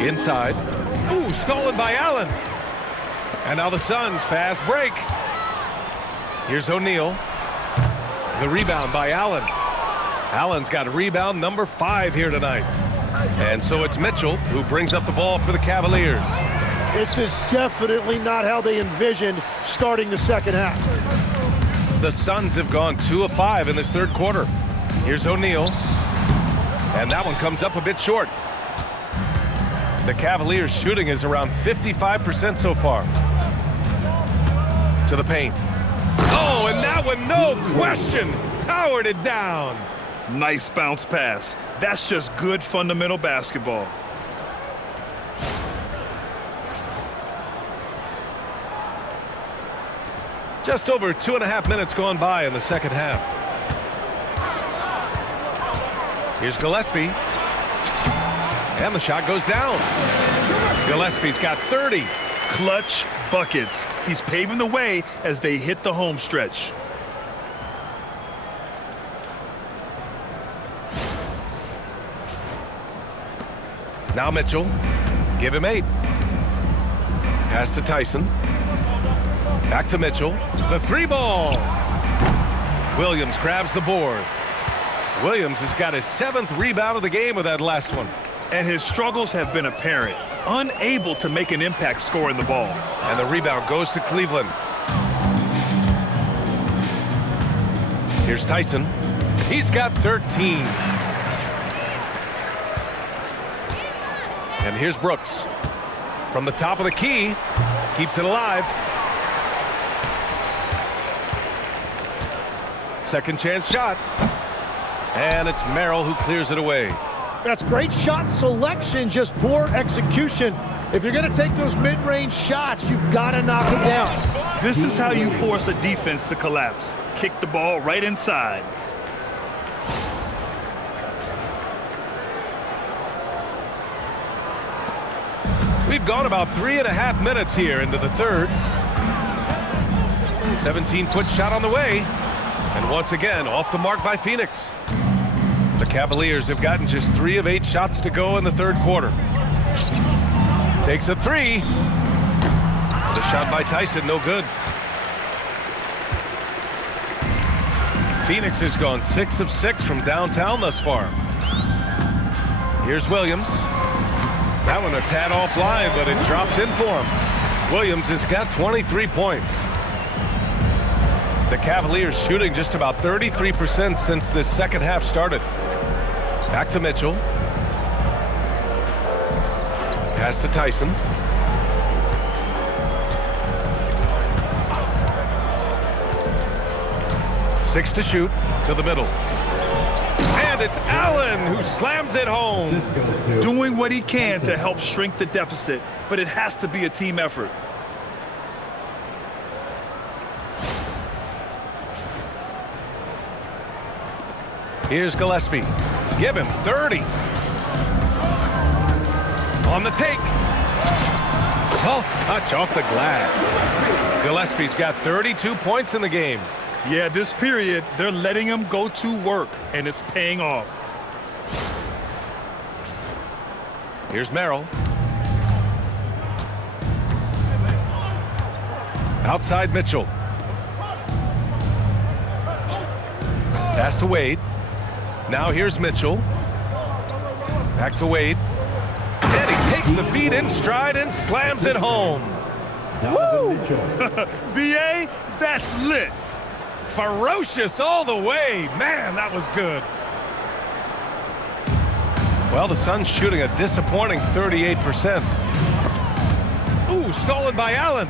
Inside. Ooh, stolen by Allen. And now the Suns fast break. Here's O'Neal. The rebound by Allen. Allen's got rebound number 5 here tonight. And so it's Mitchell who brings up the ball for the Cavaliers. This is definitely not how they envisioned starting the second half. The Suns have gone 2 of 5 in this third quarter. Here's O'Neal. And that one comes up a bit short. The Cavaliers shooting is around 55% so far. To the paint. Oh, and that one, no question, powered it down. Nice bounce pass. That's just good fundamental basketball. Just over 2.5 minutes gone by in the second half. Here's Gillespie. And the shot goes down. Gillespie's got 30. clutch buckets. He's paving the way as they hit the home stretch. Now Mitchell. Give him 8. Pass to Tyson. Back to Mitchell. The 3-ball. Williams grabs the board. Williams has got his 7th rebound of the game with that last one. And his struggles have been apparent. Unable to make an impact scoring the ball. And the rebound goes to Cleveland. Here's Tyson. He's got 13. And here's Brooks. From the top of the key, keeps it alive. Second chance shot. And it's Merrill who clears it away. That's great shot selection, just poor execution. If you're going to take those mid-range shots, you've got to knock them down. This is how you force a defense to collapse. Kick the ball right inside. We've gone about 3.5 minutes here into the third. 17-foot shot on the way. And once again, off the mark by Phoenix. The Cavaliers have gotten just 3 of 8 shots to go in the third quarter. Takes a 3. The shot by Tyson, no good. Phoenix has gone 6 of 6 from downtown thus far. Here's Williams. That one a tad offline, but it drops in for him. Williams has got 23 points. The Cavaliers shooting just about 33% since this second half started. Back to Mitchell. Pass to Tyson. Six to shoot to the middle. And it's Allen who slams it home. Doing what he can to help shrink the deficit, but it has to be a team effort. Here's Gillespie. Give him 30. On the take. Soft touch off the glass. Gillespie's got 32 points in the game. Yeah, this period, they're letting him go to work, and it's paying off. Here's Merrill. Outside Mitchell. Pass to Wade. Now here's Mitchell. Back to Wade. And he takes the feed in stride and slams it home. Woo! B.A., that's lit. Ferocious all the way. Man, that was good. Well, the Suns shooting a disappointing 38%. Ooh, stolen by Allen.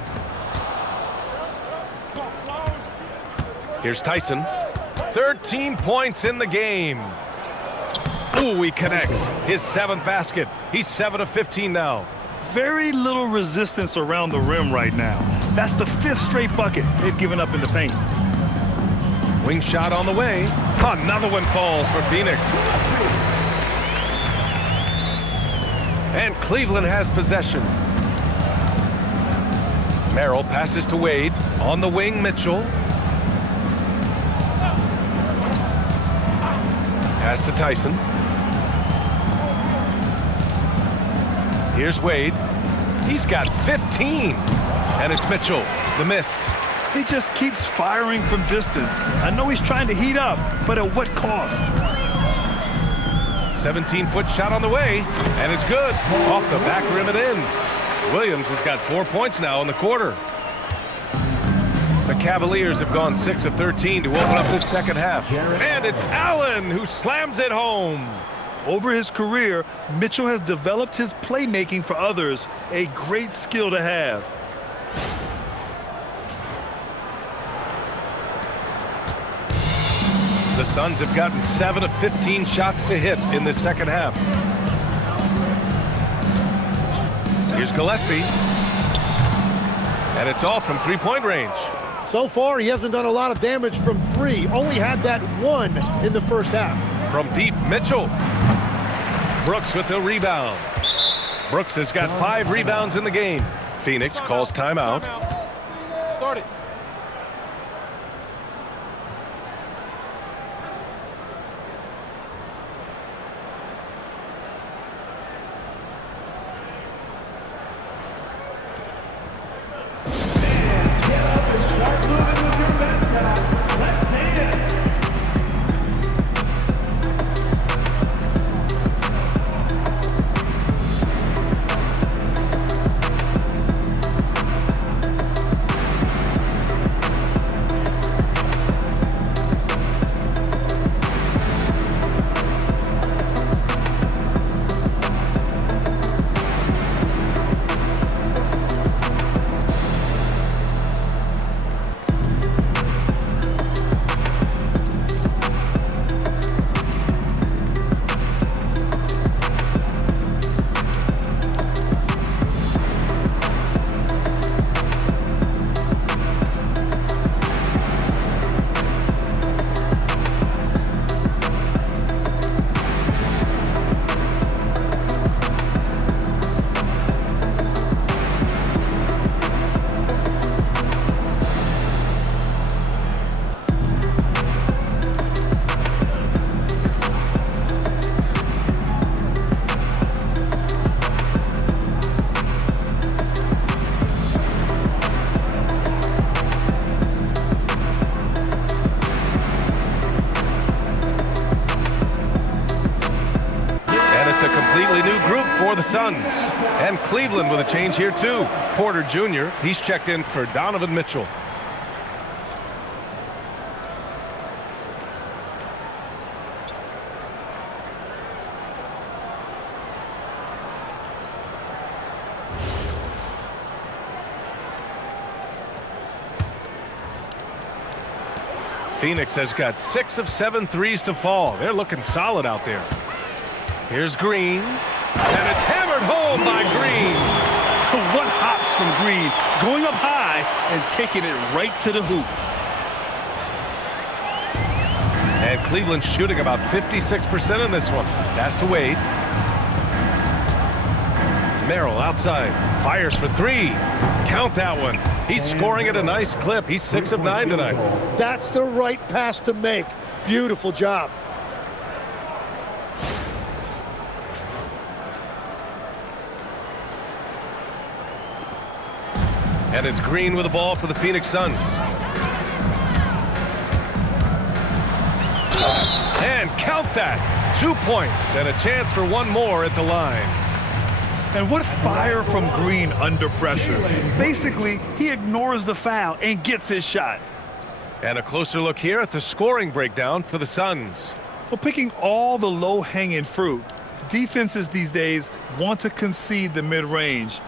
Here's Tyson. 13 points in the game. Ooh, he connects. His 7th basket. He's 7 of 15 now. Very little resistance around the rim right now. That's the 5th straight bucket they've given up in the paint. Wing shot on the way. Another one falls for Phoenix. And Cleveland has possession. Merrill passes to Wade. On the wing, Mitchell. Pass to Tyson. Here's Wade. He's got 15. And it's Mitchell. The miss. He just keeps firing from distance. I know he's trying to heat up, but at what cost? 17-foot shot on the way. And it's good. Off the back rim and in. Williams has got 4 points now in the quarter. The Cavaliers have gone 6 of 13 to open up this second half. And it's Allen who slams it home. Over his career, Mitchell has developed his playmaking for others, a great skill to have. The Suns have gotten 7 of 15 shots to hit in this second half. Here's Gillespie. And it's all from three-point range. So far, he hasn't done a lot of damage from 3. Only had that 1 in the first half. From deep, Mitchell. Brooks with the rebound. Brooks has got 5 rebounds in the game. Phoenix calls timeout. Start it. For the Suns. And Cleveland with a change here too. Porter Jr., he's checked in for Donovan Mitchell. Phoenix has got 6 of 7 threes to fall. They're looking solid out there. Here's Green. And it's hammered home by Green. What hops from Green, going up high and taking it right to the hoop. And Cleveland shooting about 56% in this one. Pass to Wade. Merrill outside, fires for 3. Count that one. He's scoring at a nice clip. He's 6 of 9 tonight. That's the right pass to make. Beautiful job. And it's Green with the ball for the Phoenix Suns. And count that. 2 points and a chance for one more at the line. And what fire from Green under pressure. Basically, he ignores the foul and gets his shot. And a closer look here at the scoring breakdown for the Suns. Well, picking all the low-hanging fruit, defenses these days want to concede the mid-range,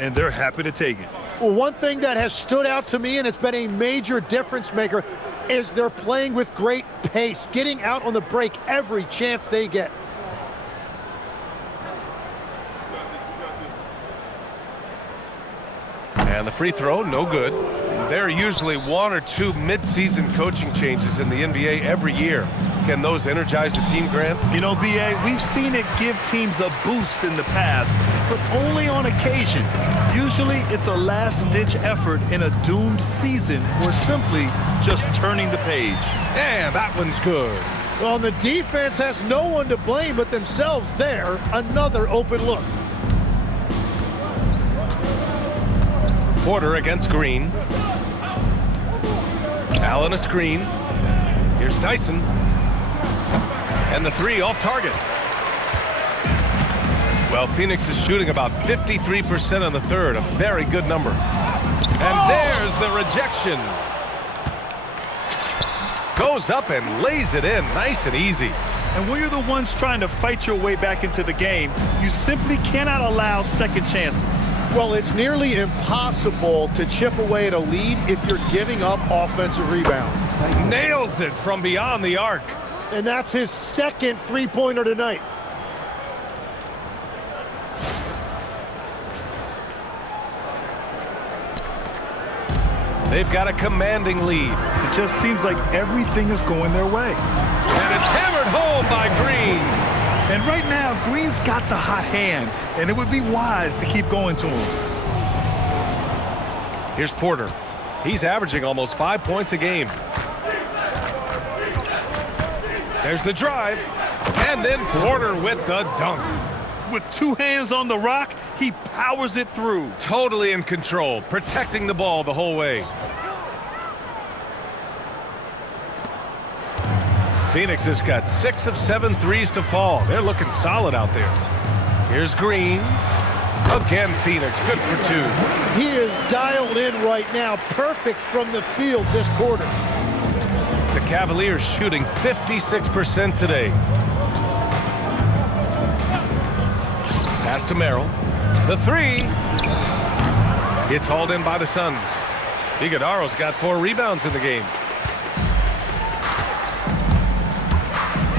and they're happy to take it. Well, one thing that has stood out to me, and it's been a major difference maker, is they're playing with great pace, getting out on the break every chance they get. And the free throw, no good. There are usually 1 or 2 mid-season coaching changes in the NBA every year. Can those energize the team, Grant? You know, B.A., we've seen it give teams a boost in the past, but only on occasion. Usually it's a last-ditch effort in a doomed season or simply just turning the page. And that one's good. Well, the defense has no one to blame but themselves there. Another open look. Porter against Green. Allen a screen. Here's Tyson. And the 3 off target. Well, Phoenix is shooting about 53% in the third, a very good number. And there's the rejection. Goes up and lays it in, nice and easy. And when you're the ones trying to fight your way back into the game, you simply cannot allow second chances. Well, it's nearly impossible to chip away at a lead if you're giving up offensive rebounds. Nails it from beyond the arc. And that's his second three-pointer tonight. They've got a commanding lead. It just seems like everything is going their way. And it's hammered home by Green. And right now, Green's got the hot hand, and it would be wise to keep going to him. Here's Porter. He's averaging almost 5 points a game. There's the drive. And then Porter with the dunk. With 2 hands on the rock, he powers it through. Totally in control, protecting the ball the whole way. Phoenix has got 6 of 7 threes to fall. They're looking solid out there. Here's Green. Again, Phoenix, good for 2. He is dialed in right now. Perfect from the field this quarter. The Cavaliers shooting 56% today. Pass to Merrill. The 3. It's hauled in by the Suns. Iguodaro's got 4 rebounds in the game.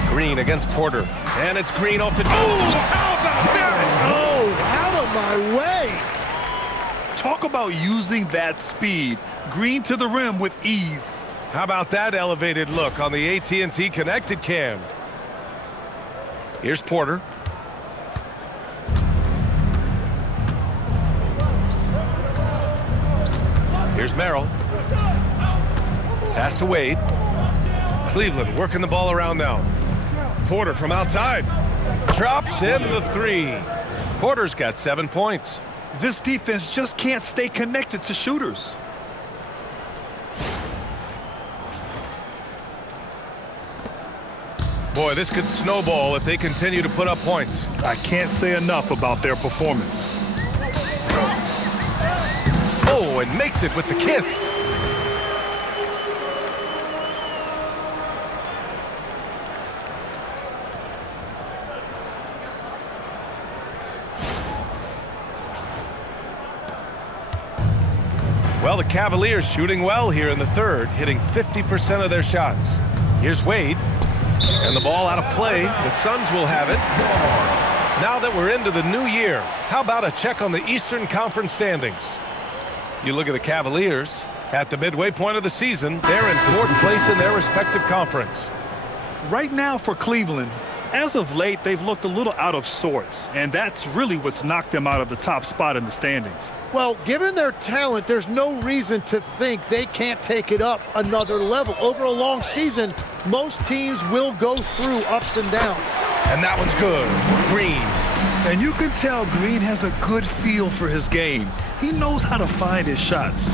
Green against Porter. And it's Green off the... Oh, how about that? Oh, out of my way. Talk about using that speed. Green to the rim with ease. How about that elevated look on the AT&T connected cam? Here's Porter. Here's Merrill. Pass to Wade. Cleveland working the ball around now. Porter from outside. Drops in the 3. Porter's got 7 points. This defense just can't stay connected to shooters. Boy, this could snowball if they continue to put up points. I can't say enough about their performance. Oh, and makes it with the kiss. Well, the Cavaliers shooting well here in the third, hitting 50% of their shots. Here's Wade. And the ball out of play. The Suns will have it. Now that we're into the new year, how about a check on the Eastern Conference standings? You look at the Cavaliers. At the midway point of the season, they're in 4th place in their respective conference. Right now for Cleveland, as of late, they've looked a little out of sorts, and that's really what's knocked them out of the top spot in the standings. Well, given their talent, there's no reason to think they can't take it up another level. Over a long season, most teams will go through ups and downs. And that one's good. Green. And you can tell Green has a good feel for his game. He knows how to find his shots.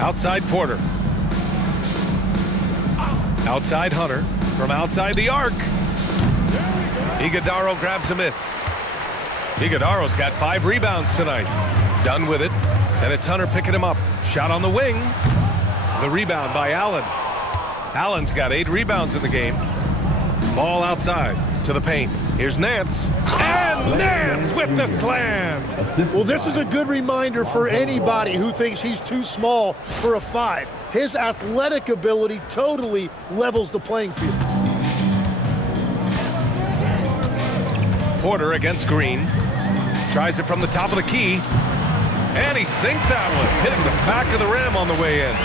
Outside Porter. Outside Hunter. From outside the arc. Iguodaro grabs a miss. Iguodaro's got 5 rebounds tonight. Done with it. And it's Hunter picking him up. Shot on the wing. The rebound by Allen. Allen's got 8 rebounds in the game. Ball outside to the paint. Here's Nance. And Nance with the slam. Well, this is a good reminder for anybody who thinks he's too small for a 5. His athletic ability totally levels the playing field. Porter against Green. Tries it from the top of the key. And he sinks that one, hitting the back of the rim on the way in.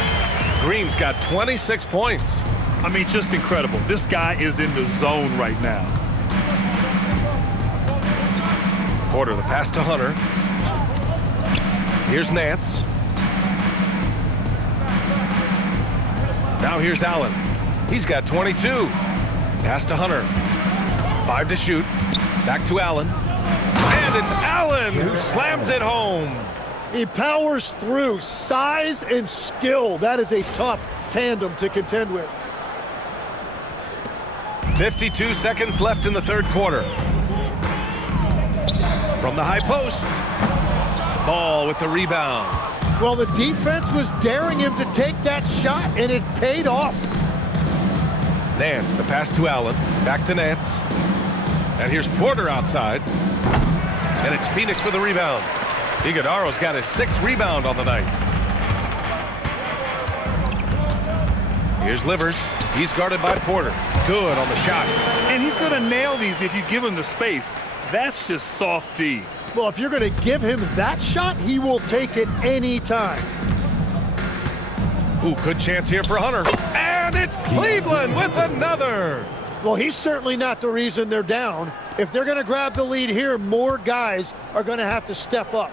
Green's got 26 points. I mean, just incredible. This guy is in the zone right now. Porter, the pass to Hunter. Here's Nance. Now here's Allen. He's got 22. Pass to Hunter. 5 to shoot. Back to Allen. And it's Allen who slams it home. He powers through. Size and skill. That is a tough tandem to contend with. 52 seconds left in the third quarter. From the high post. Ball with the rebound. Well, the defense was daring him to take that shot, and it paid off. Nance, the pass to Allen. Back to Nance. And here's Porter outside. And it's Phoenix with a rebound. Iguodaro's got his 6th rebound on the night. Here's Livers. He's guarded by Porter. Good on the shot. And he's going to nail these if you give him the space. That's just soft D. Well, if you're going to give him that shot, he will take it any time. Ooh, good chance here for Hunter. And it's Cleveland with another. Well, he's certainly not the reason they're down. If they're going to grab the lead here, more guys are going to have to step up.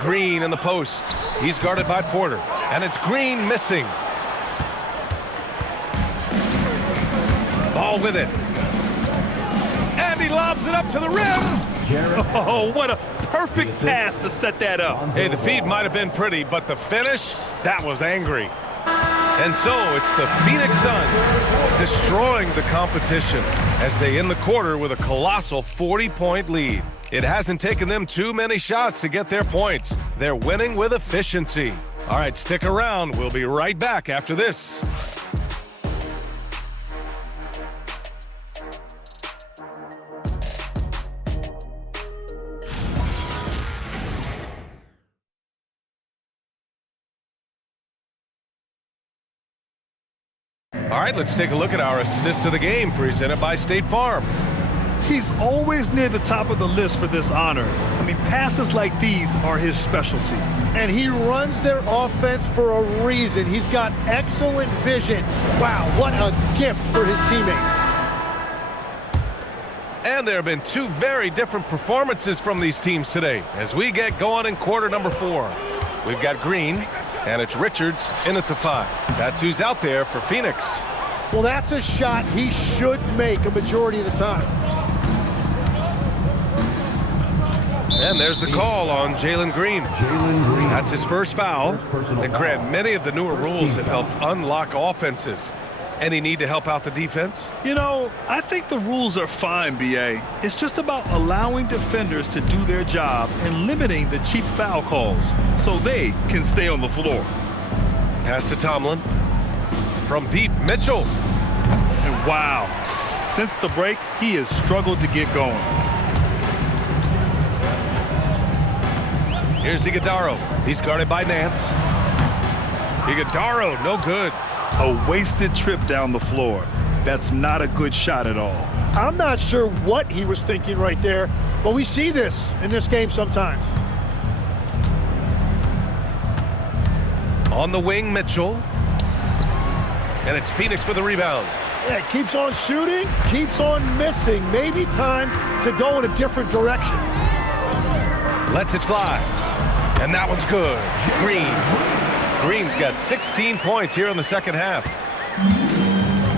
Green in the post. He's guarded by Porter. And it's Green missing. Ball with it. And he lobs it up to the rim. Oh, what a perfect pass to set that up. Hey, the feed might have been pretty, but the finish, that was angry. And so it's the Phoenix Suns destroying the competition as they end the quarter with a colossal 40-point lead. It hasn't taken them too many shots to get their points. They're winning with efficiency. All right, stick around. We'll be right back after this. All right, let's take a look at our assist of the game presented by State Farm. He's always near the top of the list for this honor. I mean, passes like these are his specialty. And he runs their offense for a reason. He's got excellent vision. Wow, what a gift for his teammates. And there have been two very different performances from these teams today as we get going in quarter number 4. We've got Green, and it's Richards in at the 5. That's who's out there for Phoenix. Well, that's a shot he should make a majority of the time. And there's the call on Jalen Green. That's his first foul. And Grant, many of the newer rules have helped unlock offenses. Any need to help out the defense? You know, I think the rules are fine, B.A. It's just about allowing defenders to do their job and limiting the cheap foul calls so they can stay on the floor. Pass to Tomlin. From deep, Mitchell. And wow, since the break, he has struggled to get going. Here's Iguodaro. He's guarded by Nance. Iguodaro, no good. A wasted trip down the floor. That's not a good shot at all. I'm not sure what he was thinking right there, but we see this in this game sometimes. On the wing, Mitchell. And it's Phoenix with a rebound. Yeah, keeps on shooting, keeps on missing. Maybe time to go in a different direction. Lets it fly. And that one's good. Green's got 16 points here in the second half.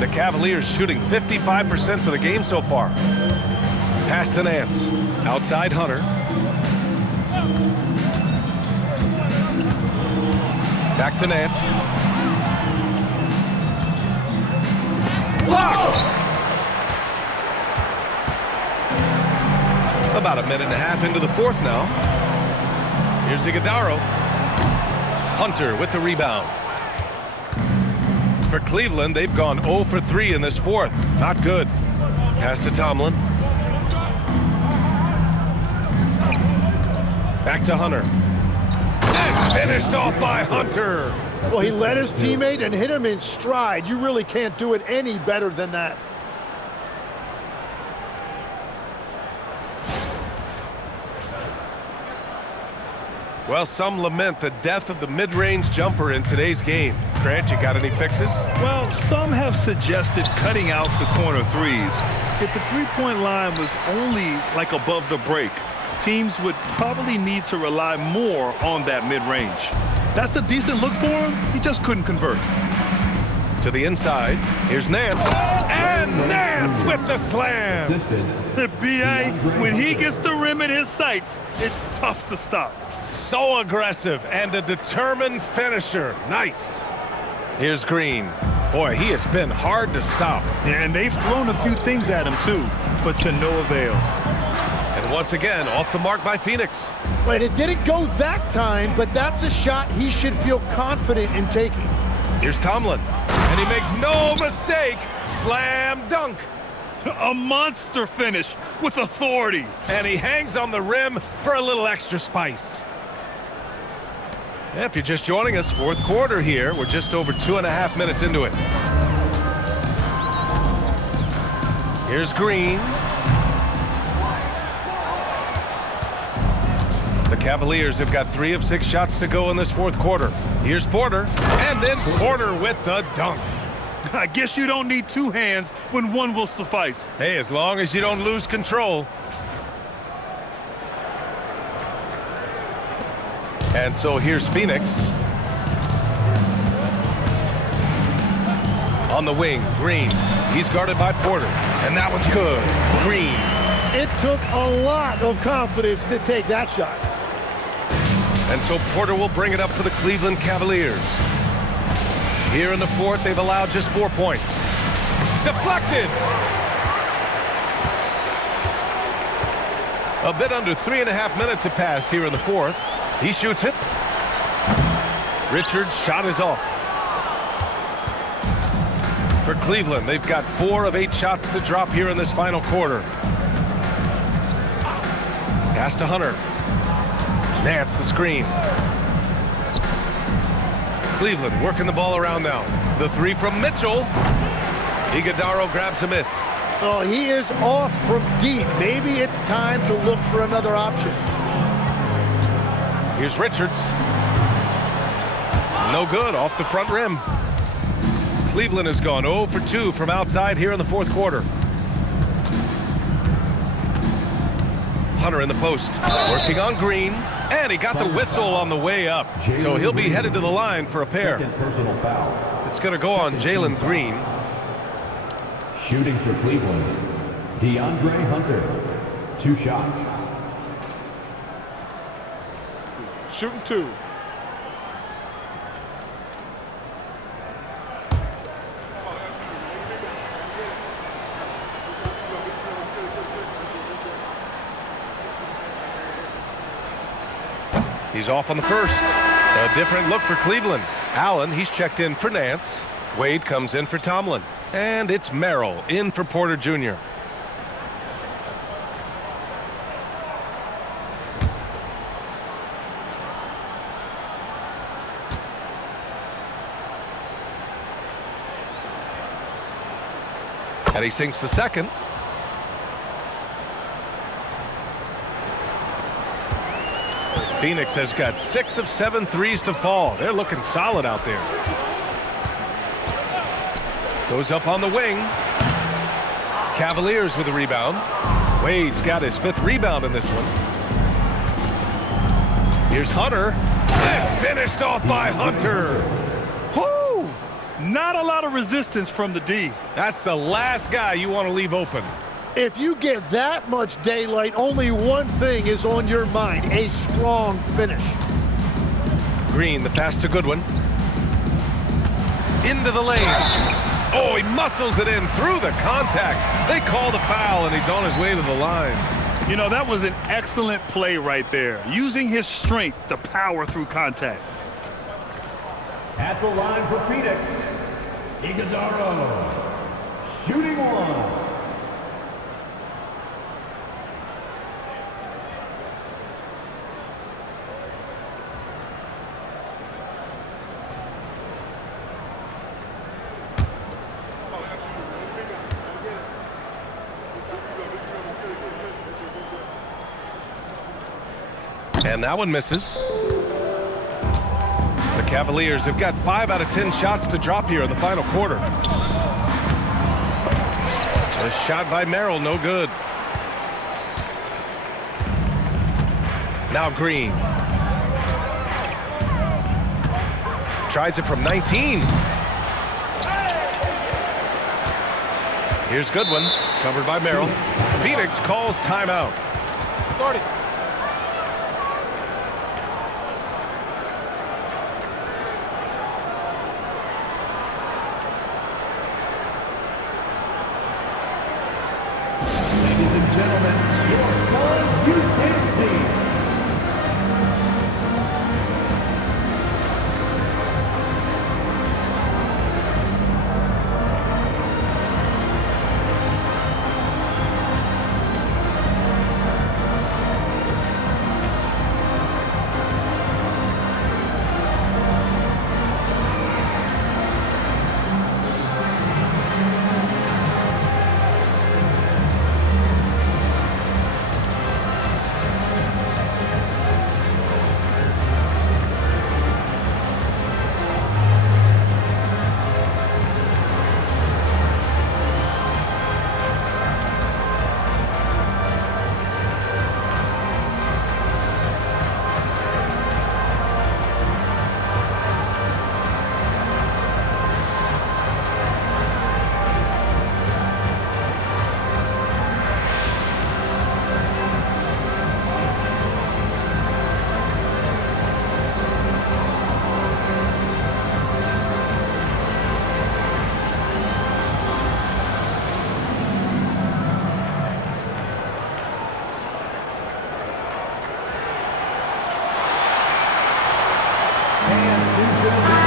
The Cavaliers shooting 55% for the game so far. Pass to Nance. Outside Hunter. Back to Nance. Blocked! About a minute and a half into the fourth now. Here's Iguodaro. Hunter with the rebound. For Cleveland, they've gone 0 for 3 in this fourth. Not good. Pass to Tomlin. Back to Hunter. And finished off by Hunter. Well, he led his teammate and hit him in stride. You really can't do it any better than that. Well, some lament the death of the mid-range jumper in today's game. Grant, you got any fixes? Well, some have suggested cutting out the corner threes. If the three-point line was only like above the break, teams would probably need to rely more on that mid-range. That's a decent look for him. He just couldn't convert. To the inside, here's Nance. And Nance with the slam. B.A., when he gets the rim in his sights, it's tough to stop. So aggressive and a determined finisher. Nice. Here's Green. Boy, he has been hard to stop. And they've thrown a few things at him too, but to no avail. And once again, off the mark by Phoenix. But it didn't go that time, but that's a shot he should feel confident in taking. Here's Tomlin, and he makes no mistake. Slam dunk. A monster finish with authority. And he hangs on the rim for a little extra spice. If you're just joining us, fourth quarter here. We're just over 2.5 minutes into it. Here's Green. The Cavaliers have got 3 of 6 shots to go in this fourth quarter. Here's Porter, and then Porter with the dunk. I guess you don't need two hands when one will suffice. Hey, as long as you don't lose control. And so here's Phoenix. On the wing, Green. He's guarded by Porter. And that one's good. Green. It took a lot of confidence to take that shot. And so Porter will bring it up for the Cleveland Cavaliers. Here in the fourth, they've allowed just 4 points. Deflected! A bit under 3.5 minutes have passed here in the fourth. He shoots it. Richards' shot is off. For Cleveland, they've got 4 of 8 shots to drop here in this final quarter. Pass to Hunter. Nance the screen. Cleveland working the ball around now. The three from Mitchell. Iguodala grabs a miss. Oh, he is off from deep. Maybe it's time to look for another option. Here's Richards. No good, off the front rim. Cleveland has gone 0 for 2 from outside here in the fourth quarter. Hunter in the post, working on Green, and he got the whistle on the way up. So he'll be headed to the line for a pair. It's going to go on Jalen Green. Shooting for Cleveland, DeAndre Hunter. 2 shots. Shooting 2. He's off on the first. A different look for Cleveland. Allen, he's checked in for Nance. Wade comes in for Tomlin. And it's Merrill in for Porter Jr. And he sinks the second. Phoenix has got 6 of 7 threes to fall. They're looking solid out there. Goes up on the wing. Cavaliers with a rebound. Wade's got his 5th rebound in this one. Here's Hunter. And finished off by Hunter. Whoo! Not a lot of resistance from the D. That's the last guy you want to leave open. If you get that much daylight, only one thing is on your mind: a strong finish. Green, the pass to Goodwin. Into the lane. Oh, he muscles it in through the contact. They call the foul, and he's on his way to the line. You know, that was an excellent play right there, using his strength to power through contact. At the line for Phoenix, Iguodala. Shooting 1. And that one misses. The Cavaliers have got 5 out of 10 shots to drop here in the final quarter. A shot by Merrill, no good. Now Green. Tries it from 19. Here's Goodwin, covered by Merrill. Phoenix calls timeout. Start it.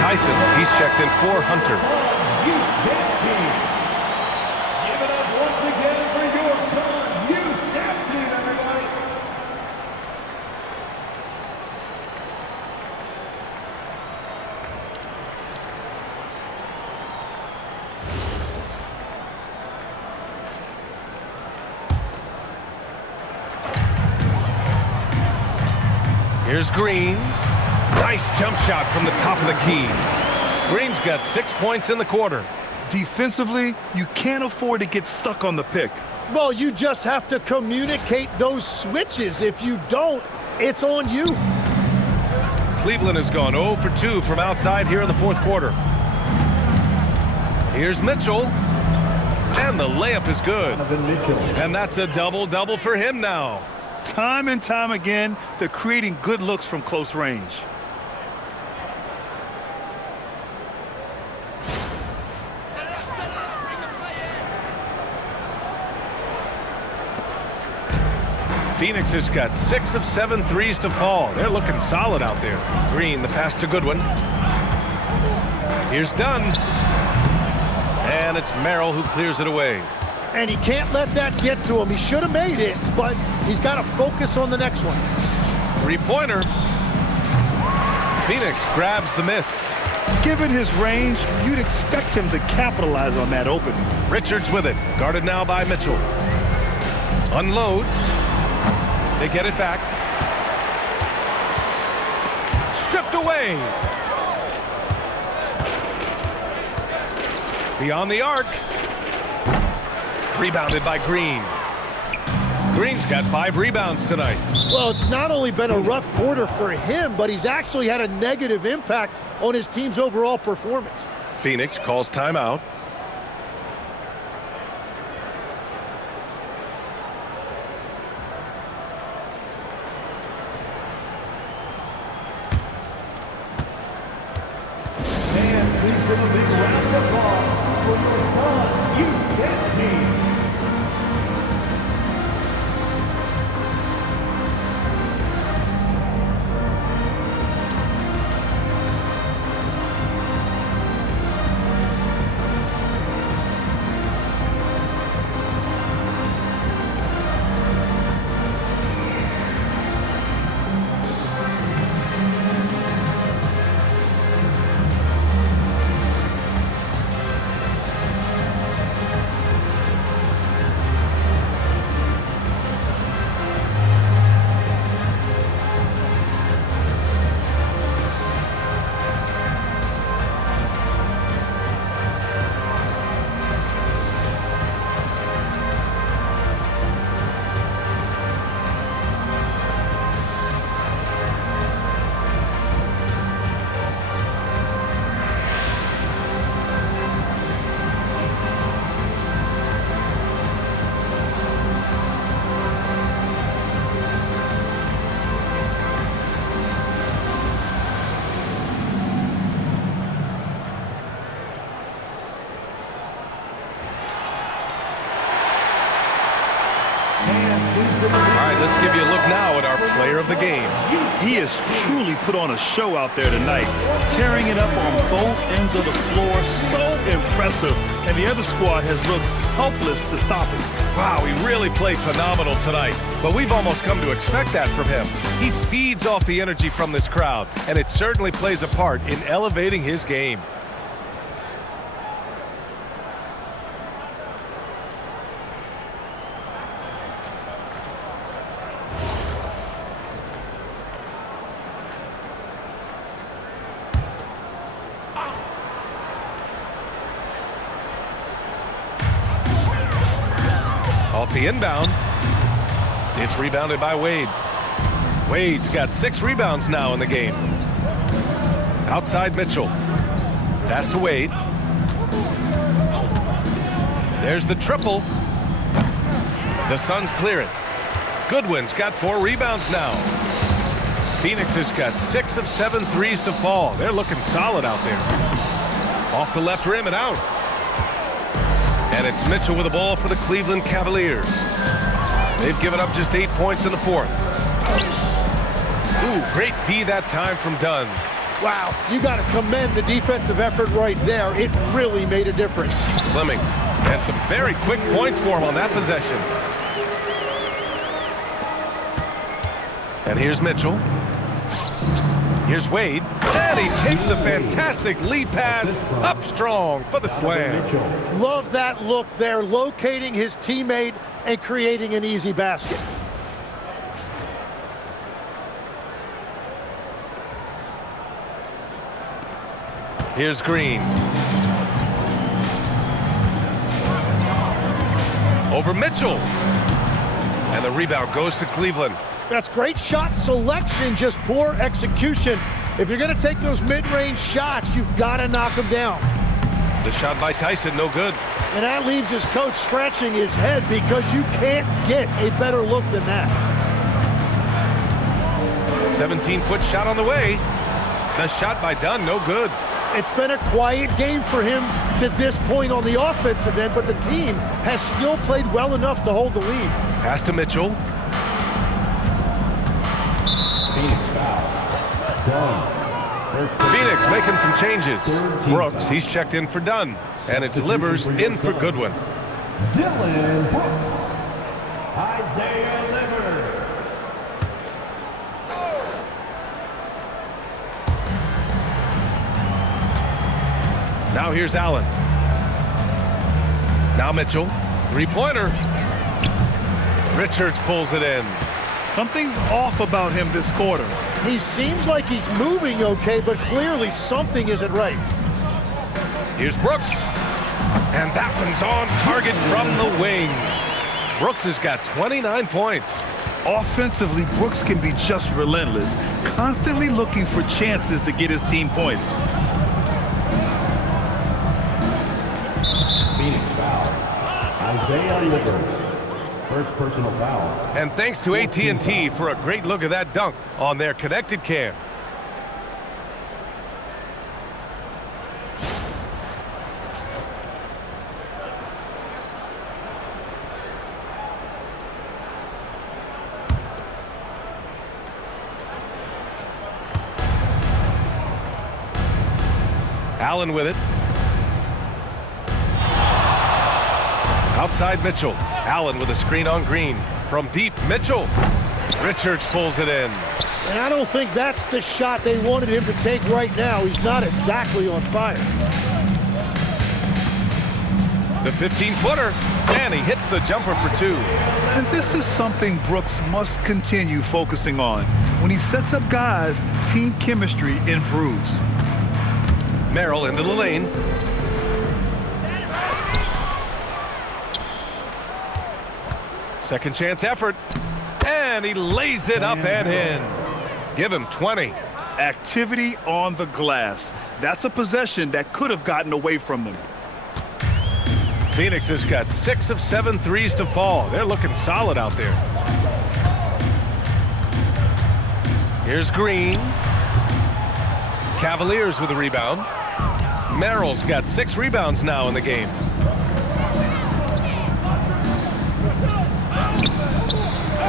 Tyson, he's checked in for Hunter. Youth dance team. Give it up once again for your son, youth dance team, everybody. Here's Green. Nice jump shot from the top of the key. Green's got 6 points in the quarter. Defensively, you can't afford to get stuck on the pick. Well, you just have to communicate those switches. If you don't, it's on you. Cleveland has gone 0 for 2 from outside here in the fourth quarter. Here's Mitchell. And the layup is good. And that's a double-double for him now. Time and time again, they're creating good looks from close range. Phoenix has got 6 of 7 threes to fall. They're looking solid out there. Green, the pass to Goodwin. Here's Dunn. And it's Merrill who clears it away. And he can't let that get to him. He should have made it, but he's got to focus on the next one. Three-pointer. Phoenix grabs the miss. Given his range, you'd expect him to capitalize on that opening. Richards with it. Guarded now by Mitchell. Unloads. They get it back. Stripped away. Beyond the arc. Rebounded by Green. Green's got 5 rebounds tonight. Well, it's not only been a rough quarter for him, but he's actually had a negative impact on his team's overall performance. Phoenix calls timeout. And please give a big round of applause for your son, youth dance team. All right, let's give you a look now at our player of the game. He has truly put on a show out there tonight, tearing it up on both ends of the floor. So impressive, and the other squad has looked helpless to stop him. Wow, he really played phenomenal tonight, but we've almost come to expect that from him. He feeds off the energy from this crowd, and it certainly plays a part in elevating his game. Off the inbound. It's rebounded by Wade. Wade's got 6 rebounds now in the game. Outside Mitchell. Pass to Wade. There's the triple. The Suns clear it. Goodwin's got 4 rebounds now. Phoenix has got 6 of 7 threes to fall. They're looking solid out there. Off the left rim and out. And it's Mitchell with the ball for the Cleveland Cavaliers. They've given up just 8 points in the fourth. Ooh, great D that time from Dunn. Wow, you got to commend the defensive effort right there. It really made a difference. Fleming, and some very quick points for him on that possession. And here's Mitchell. Here's Wade. And he takes the fantastic lead pass up strong for the slam. Love that look there, locating his teammate and creating an easy basket. Here's Green. Over Mitchell. And the rebound goes to Cleveland. That's great shot selection, just poor execution. If you're going to take those mid-range shots, you've got to knock them down. The shot by Tyson, no good. And that leaves his coach scratching his head because you can't get a better look than that. 17-foot shot on the way. The shot by Dunn, no good. It's been a quiet game for him to this point on the offensive end, but the team has still played well enough to hold the lead. Pass to Mitchell. Phoenix foul. Dunn. Phoenix making some changes. Brooks, he's checked in for Dunn. And it's Livers in for Goodwin. Dillon Brooks. Isaiah Livers. Now here's Allen. Now Mitchell. Three-pointer. Richards pulls it in. Something's off about him this quarter. He seems like he's moving okay, but clearly something isn't right. Here's Brooks. And that one's on target from the wing. Brooks has got 29 points. Offensively, Brooks can be just relentless, constantly looking for chances to get his team points. Phoenix foul. Isaiah Livers. First personal foul. And thanks to AT&T for a great look at that dunk on their connected cam. Allen with it. Outside Mitchell. Allen with a screen on Green. From deep, Mitchell. Richards pulls it in. And I don't think that's the shot they wanted him to take right now. He's not exactly on fire. The 15-footer. And he hits the jumper for two. And this is something Brooks must continue focusing on. When he sets up guys, team chemistry improves. Merrill into the lane. Second chance effort. And he lays it up and in. Give him 20. Activity on the glass. That's a possession that could have gotten away from them. Phoenix has got 6 of 7 threes to fall. They're looking solid out there. Here's Green. Cavaliers with a rebound. Merrill's got 6 rebounds now in the game.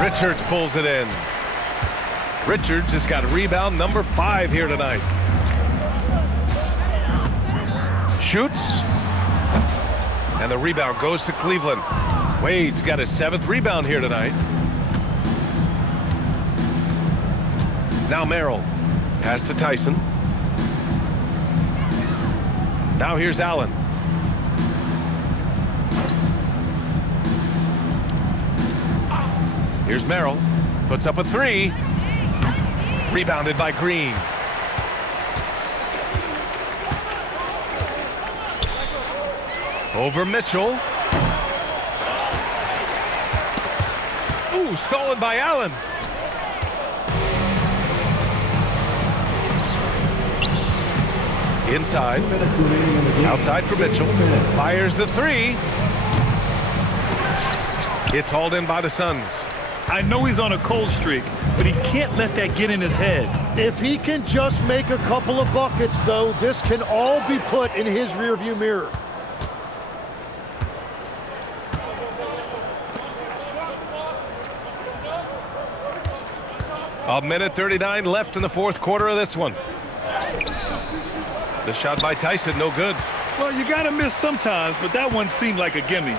Richards pulls it in. Richards has got rebound number 5 here tonight. Shoots. And the rebound goes to Cleveland. Wade's got his 7th rebound here tonight. Now Merrill. Pass to Tyson. Now here's Allen. Here's Merrill. Puts up a 3. Rebounded by Green. Over Mitchell. Ooh, stolen by Allen. Inside. Outside for Mitchell. Fires the 3. It's hauled in by the Suns. I know he's on a cold streak, but he can't let that get in his head. If he can just make a couple of buckets, though, this can all be put in his rearview mirror. A minute 39 left in the 4th quarter of this one. The shot by Tyson, no good. Well, you got to miss sometimes, but that one seemed like a gimme.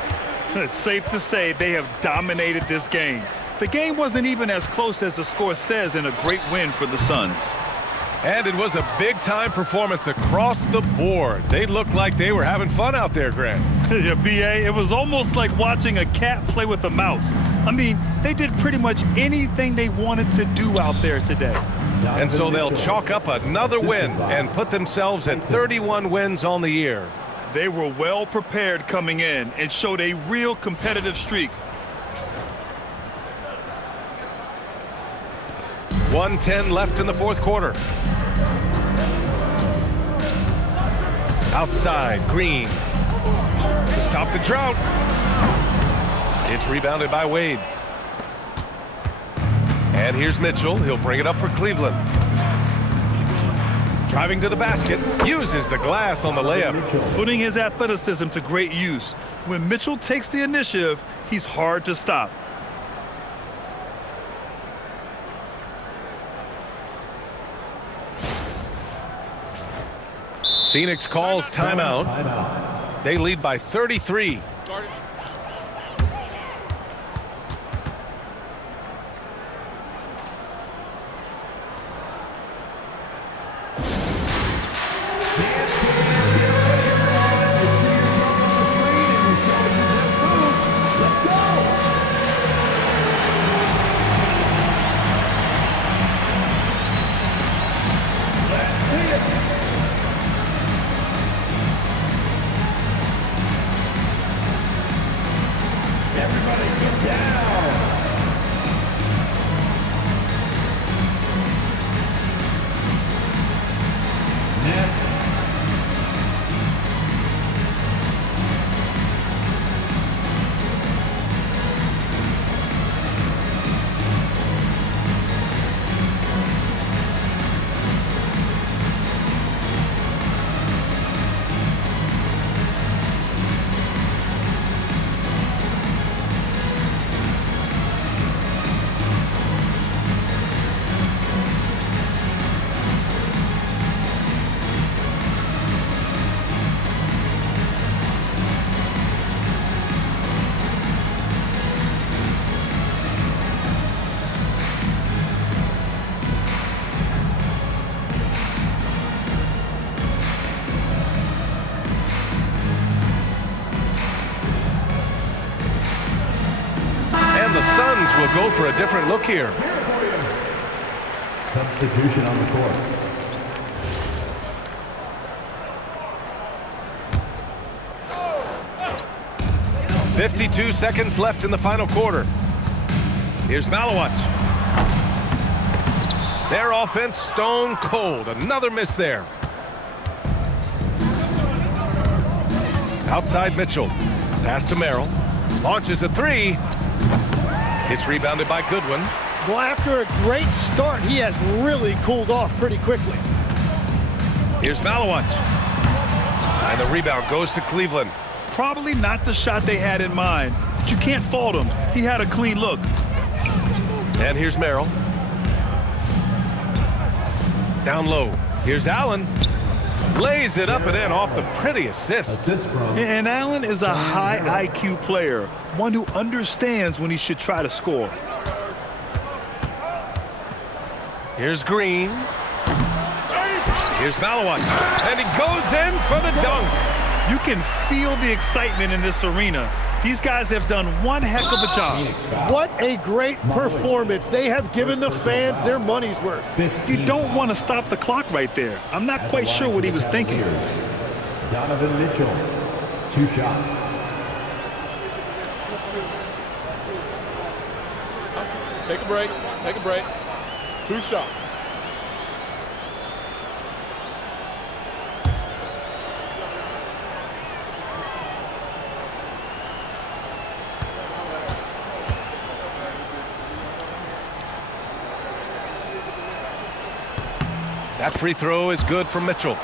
It's safe to say they have dominated this game. The game wasn't even as close as the score says in a great win for the Suns. And it was a big-time performance across the board. They looked like they were having fun out there, Grant. Yeah, B.A., it was almost like watching a cat play with a mouse. I mean, they did pretty much anything they wanted to do out there today. And so they'll chalk up another win and put themselves at 31 wins on the year. They were well prepared coming in and showed a real competitive streak. 1:10 left in the fourth quarter. Outside, Green to stop the drought. It's rebounded by Wade. And here's Mitchell. He'll bring it up for Cleveland. Driving to the basket, uses the glass on the layup. Putting his athleticism to great use. When Mitchell takes the initiative, he's hard to stop. Phoenix calls timeout. They lead by 33. The Suns will go for a different look here. Substitution on the court. 52 seconds left in the final quarter. Here's Malawat. Their offense stone cold. Another miss there. Outside Mitchell. Pass to Merrill. Launches a three. It's rebounded by Goodwin. Well, after a great start, he has really cooled off pretty quickly. Here's Malawat. And the rebound goes to Cleveland. Probably not the shot they had in mind, but you can't fault him. He had a clean look. And here's Merrill. Down low. Here's Allen. Lays it up and in off the pretty assist. And Allen is a high IQ player, one who understands when he should try to score. Here's Green. Here's Malawat. And he goes in for the dunk. You can feel the excitement in this arena. These guys have done one heck of a job. What a great performance. They have given the fans their money's worth. You don't want to stop the clock right there. I'm not quite sure what he was thinking. Donovan Mitchell, 2 shots. Take a break. Take a break. 2 shots. That free throw is good for Mitchell.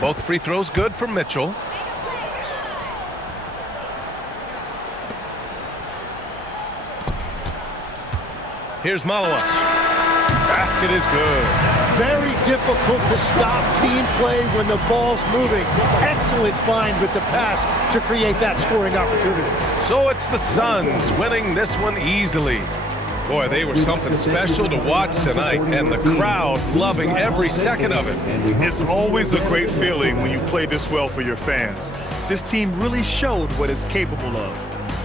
Both free throws good for Mitchell. Here's Malawa. Basket is good. Very difficult to stop team play when the ball's moving. Excellent find with the pass to create that scoring opportunity. So it's the Suns winning this one easily. Boy, they were something special to watch tonight, and the crowd loving every second of it. It's always a great feeling when you play this well for your fans. This team really showed what it's capable of.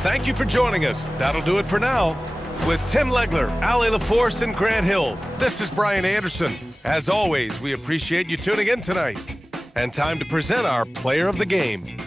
Thank you for joining us. That'll do it for now. With Tim Legler, Ali LaForce, and Grant Hill, this is Brian Anderson. As always, we appreciate you tuning in tonight. And time to present our player of the game.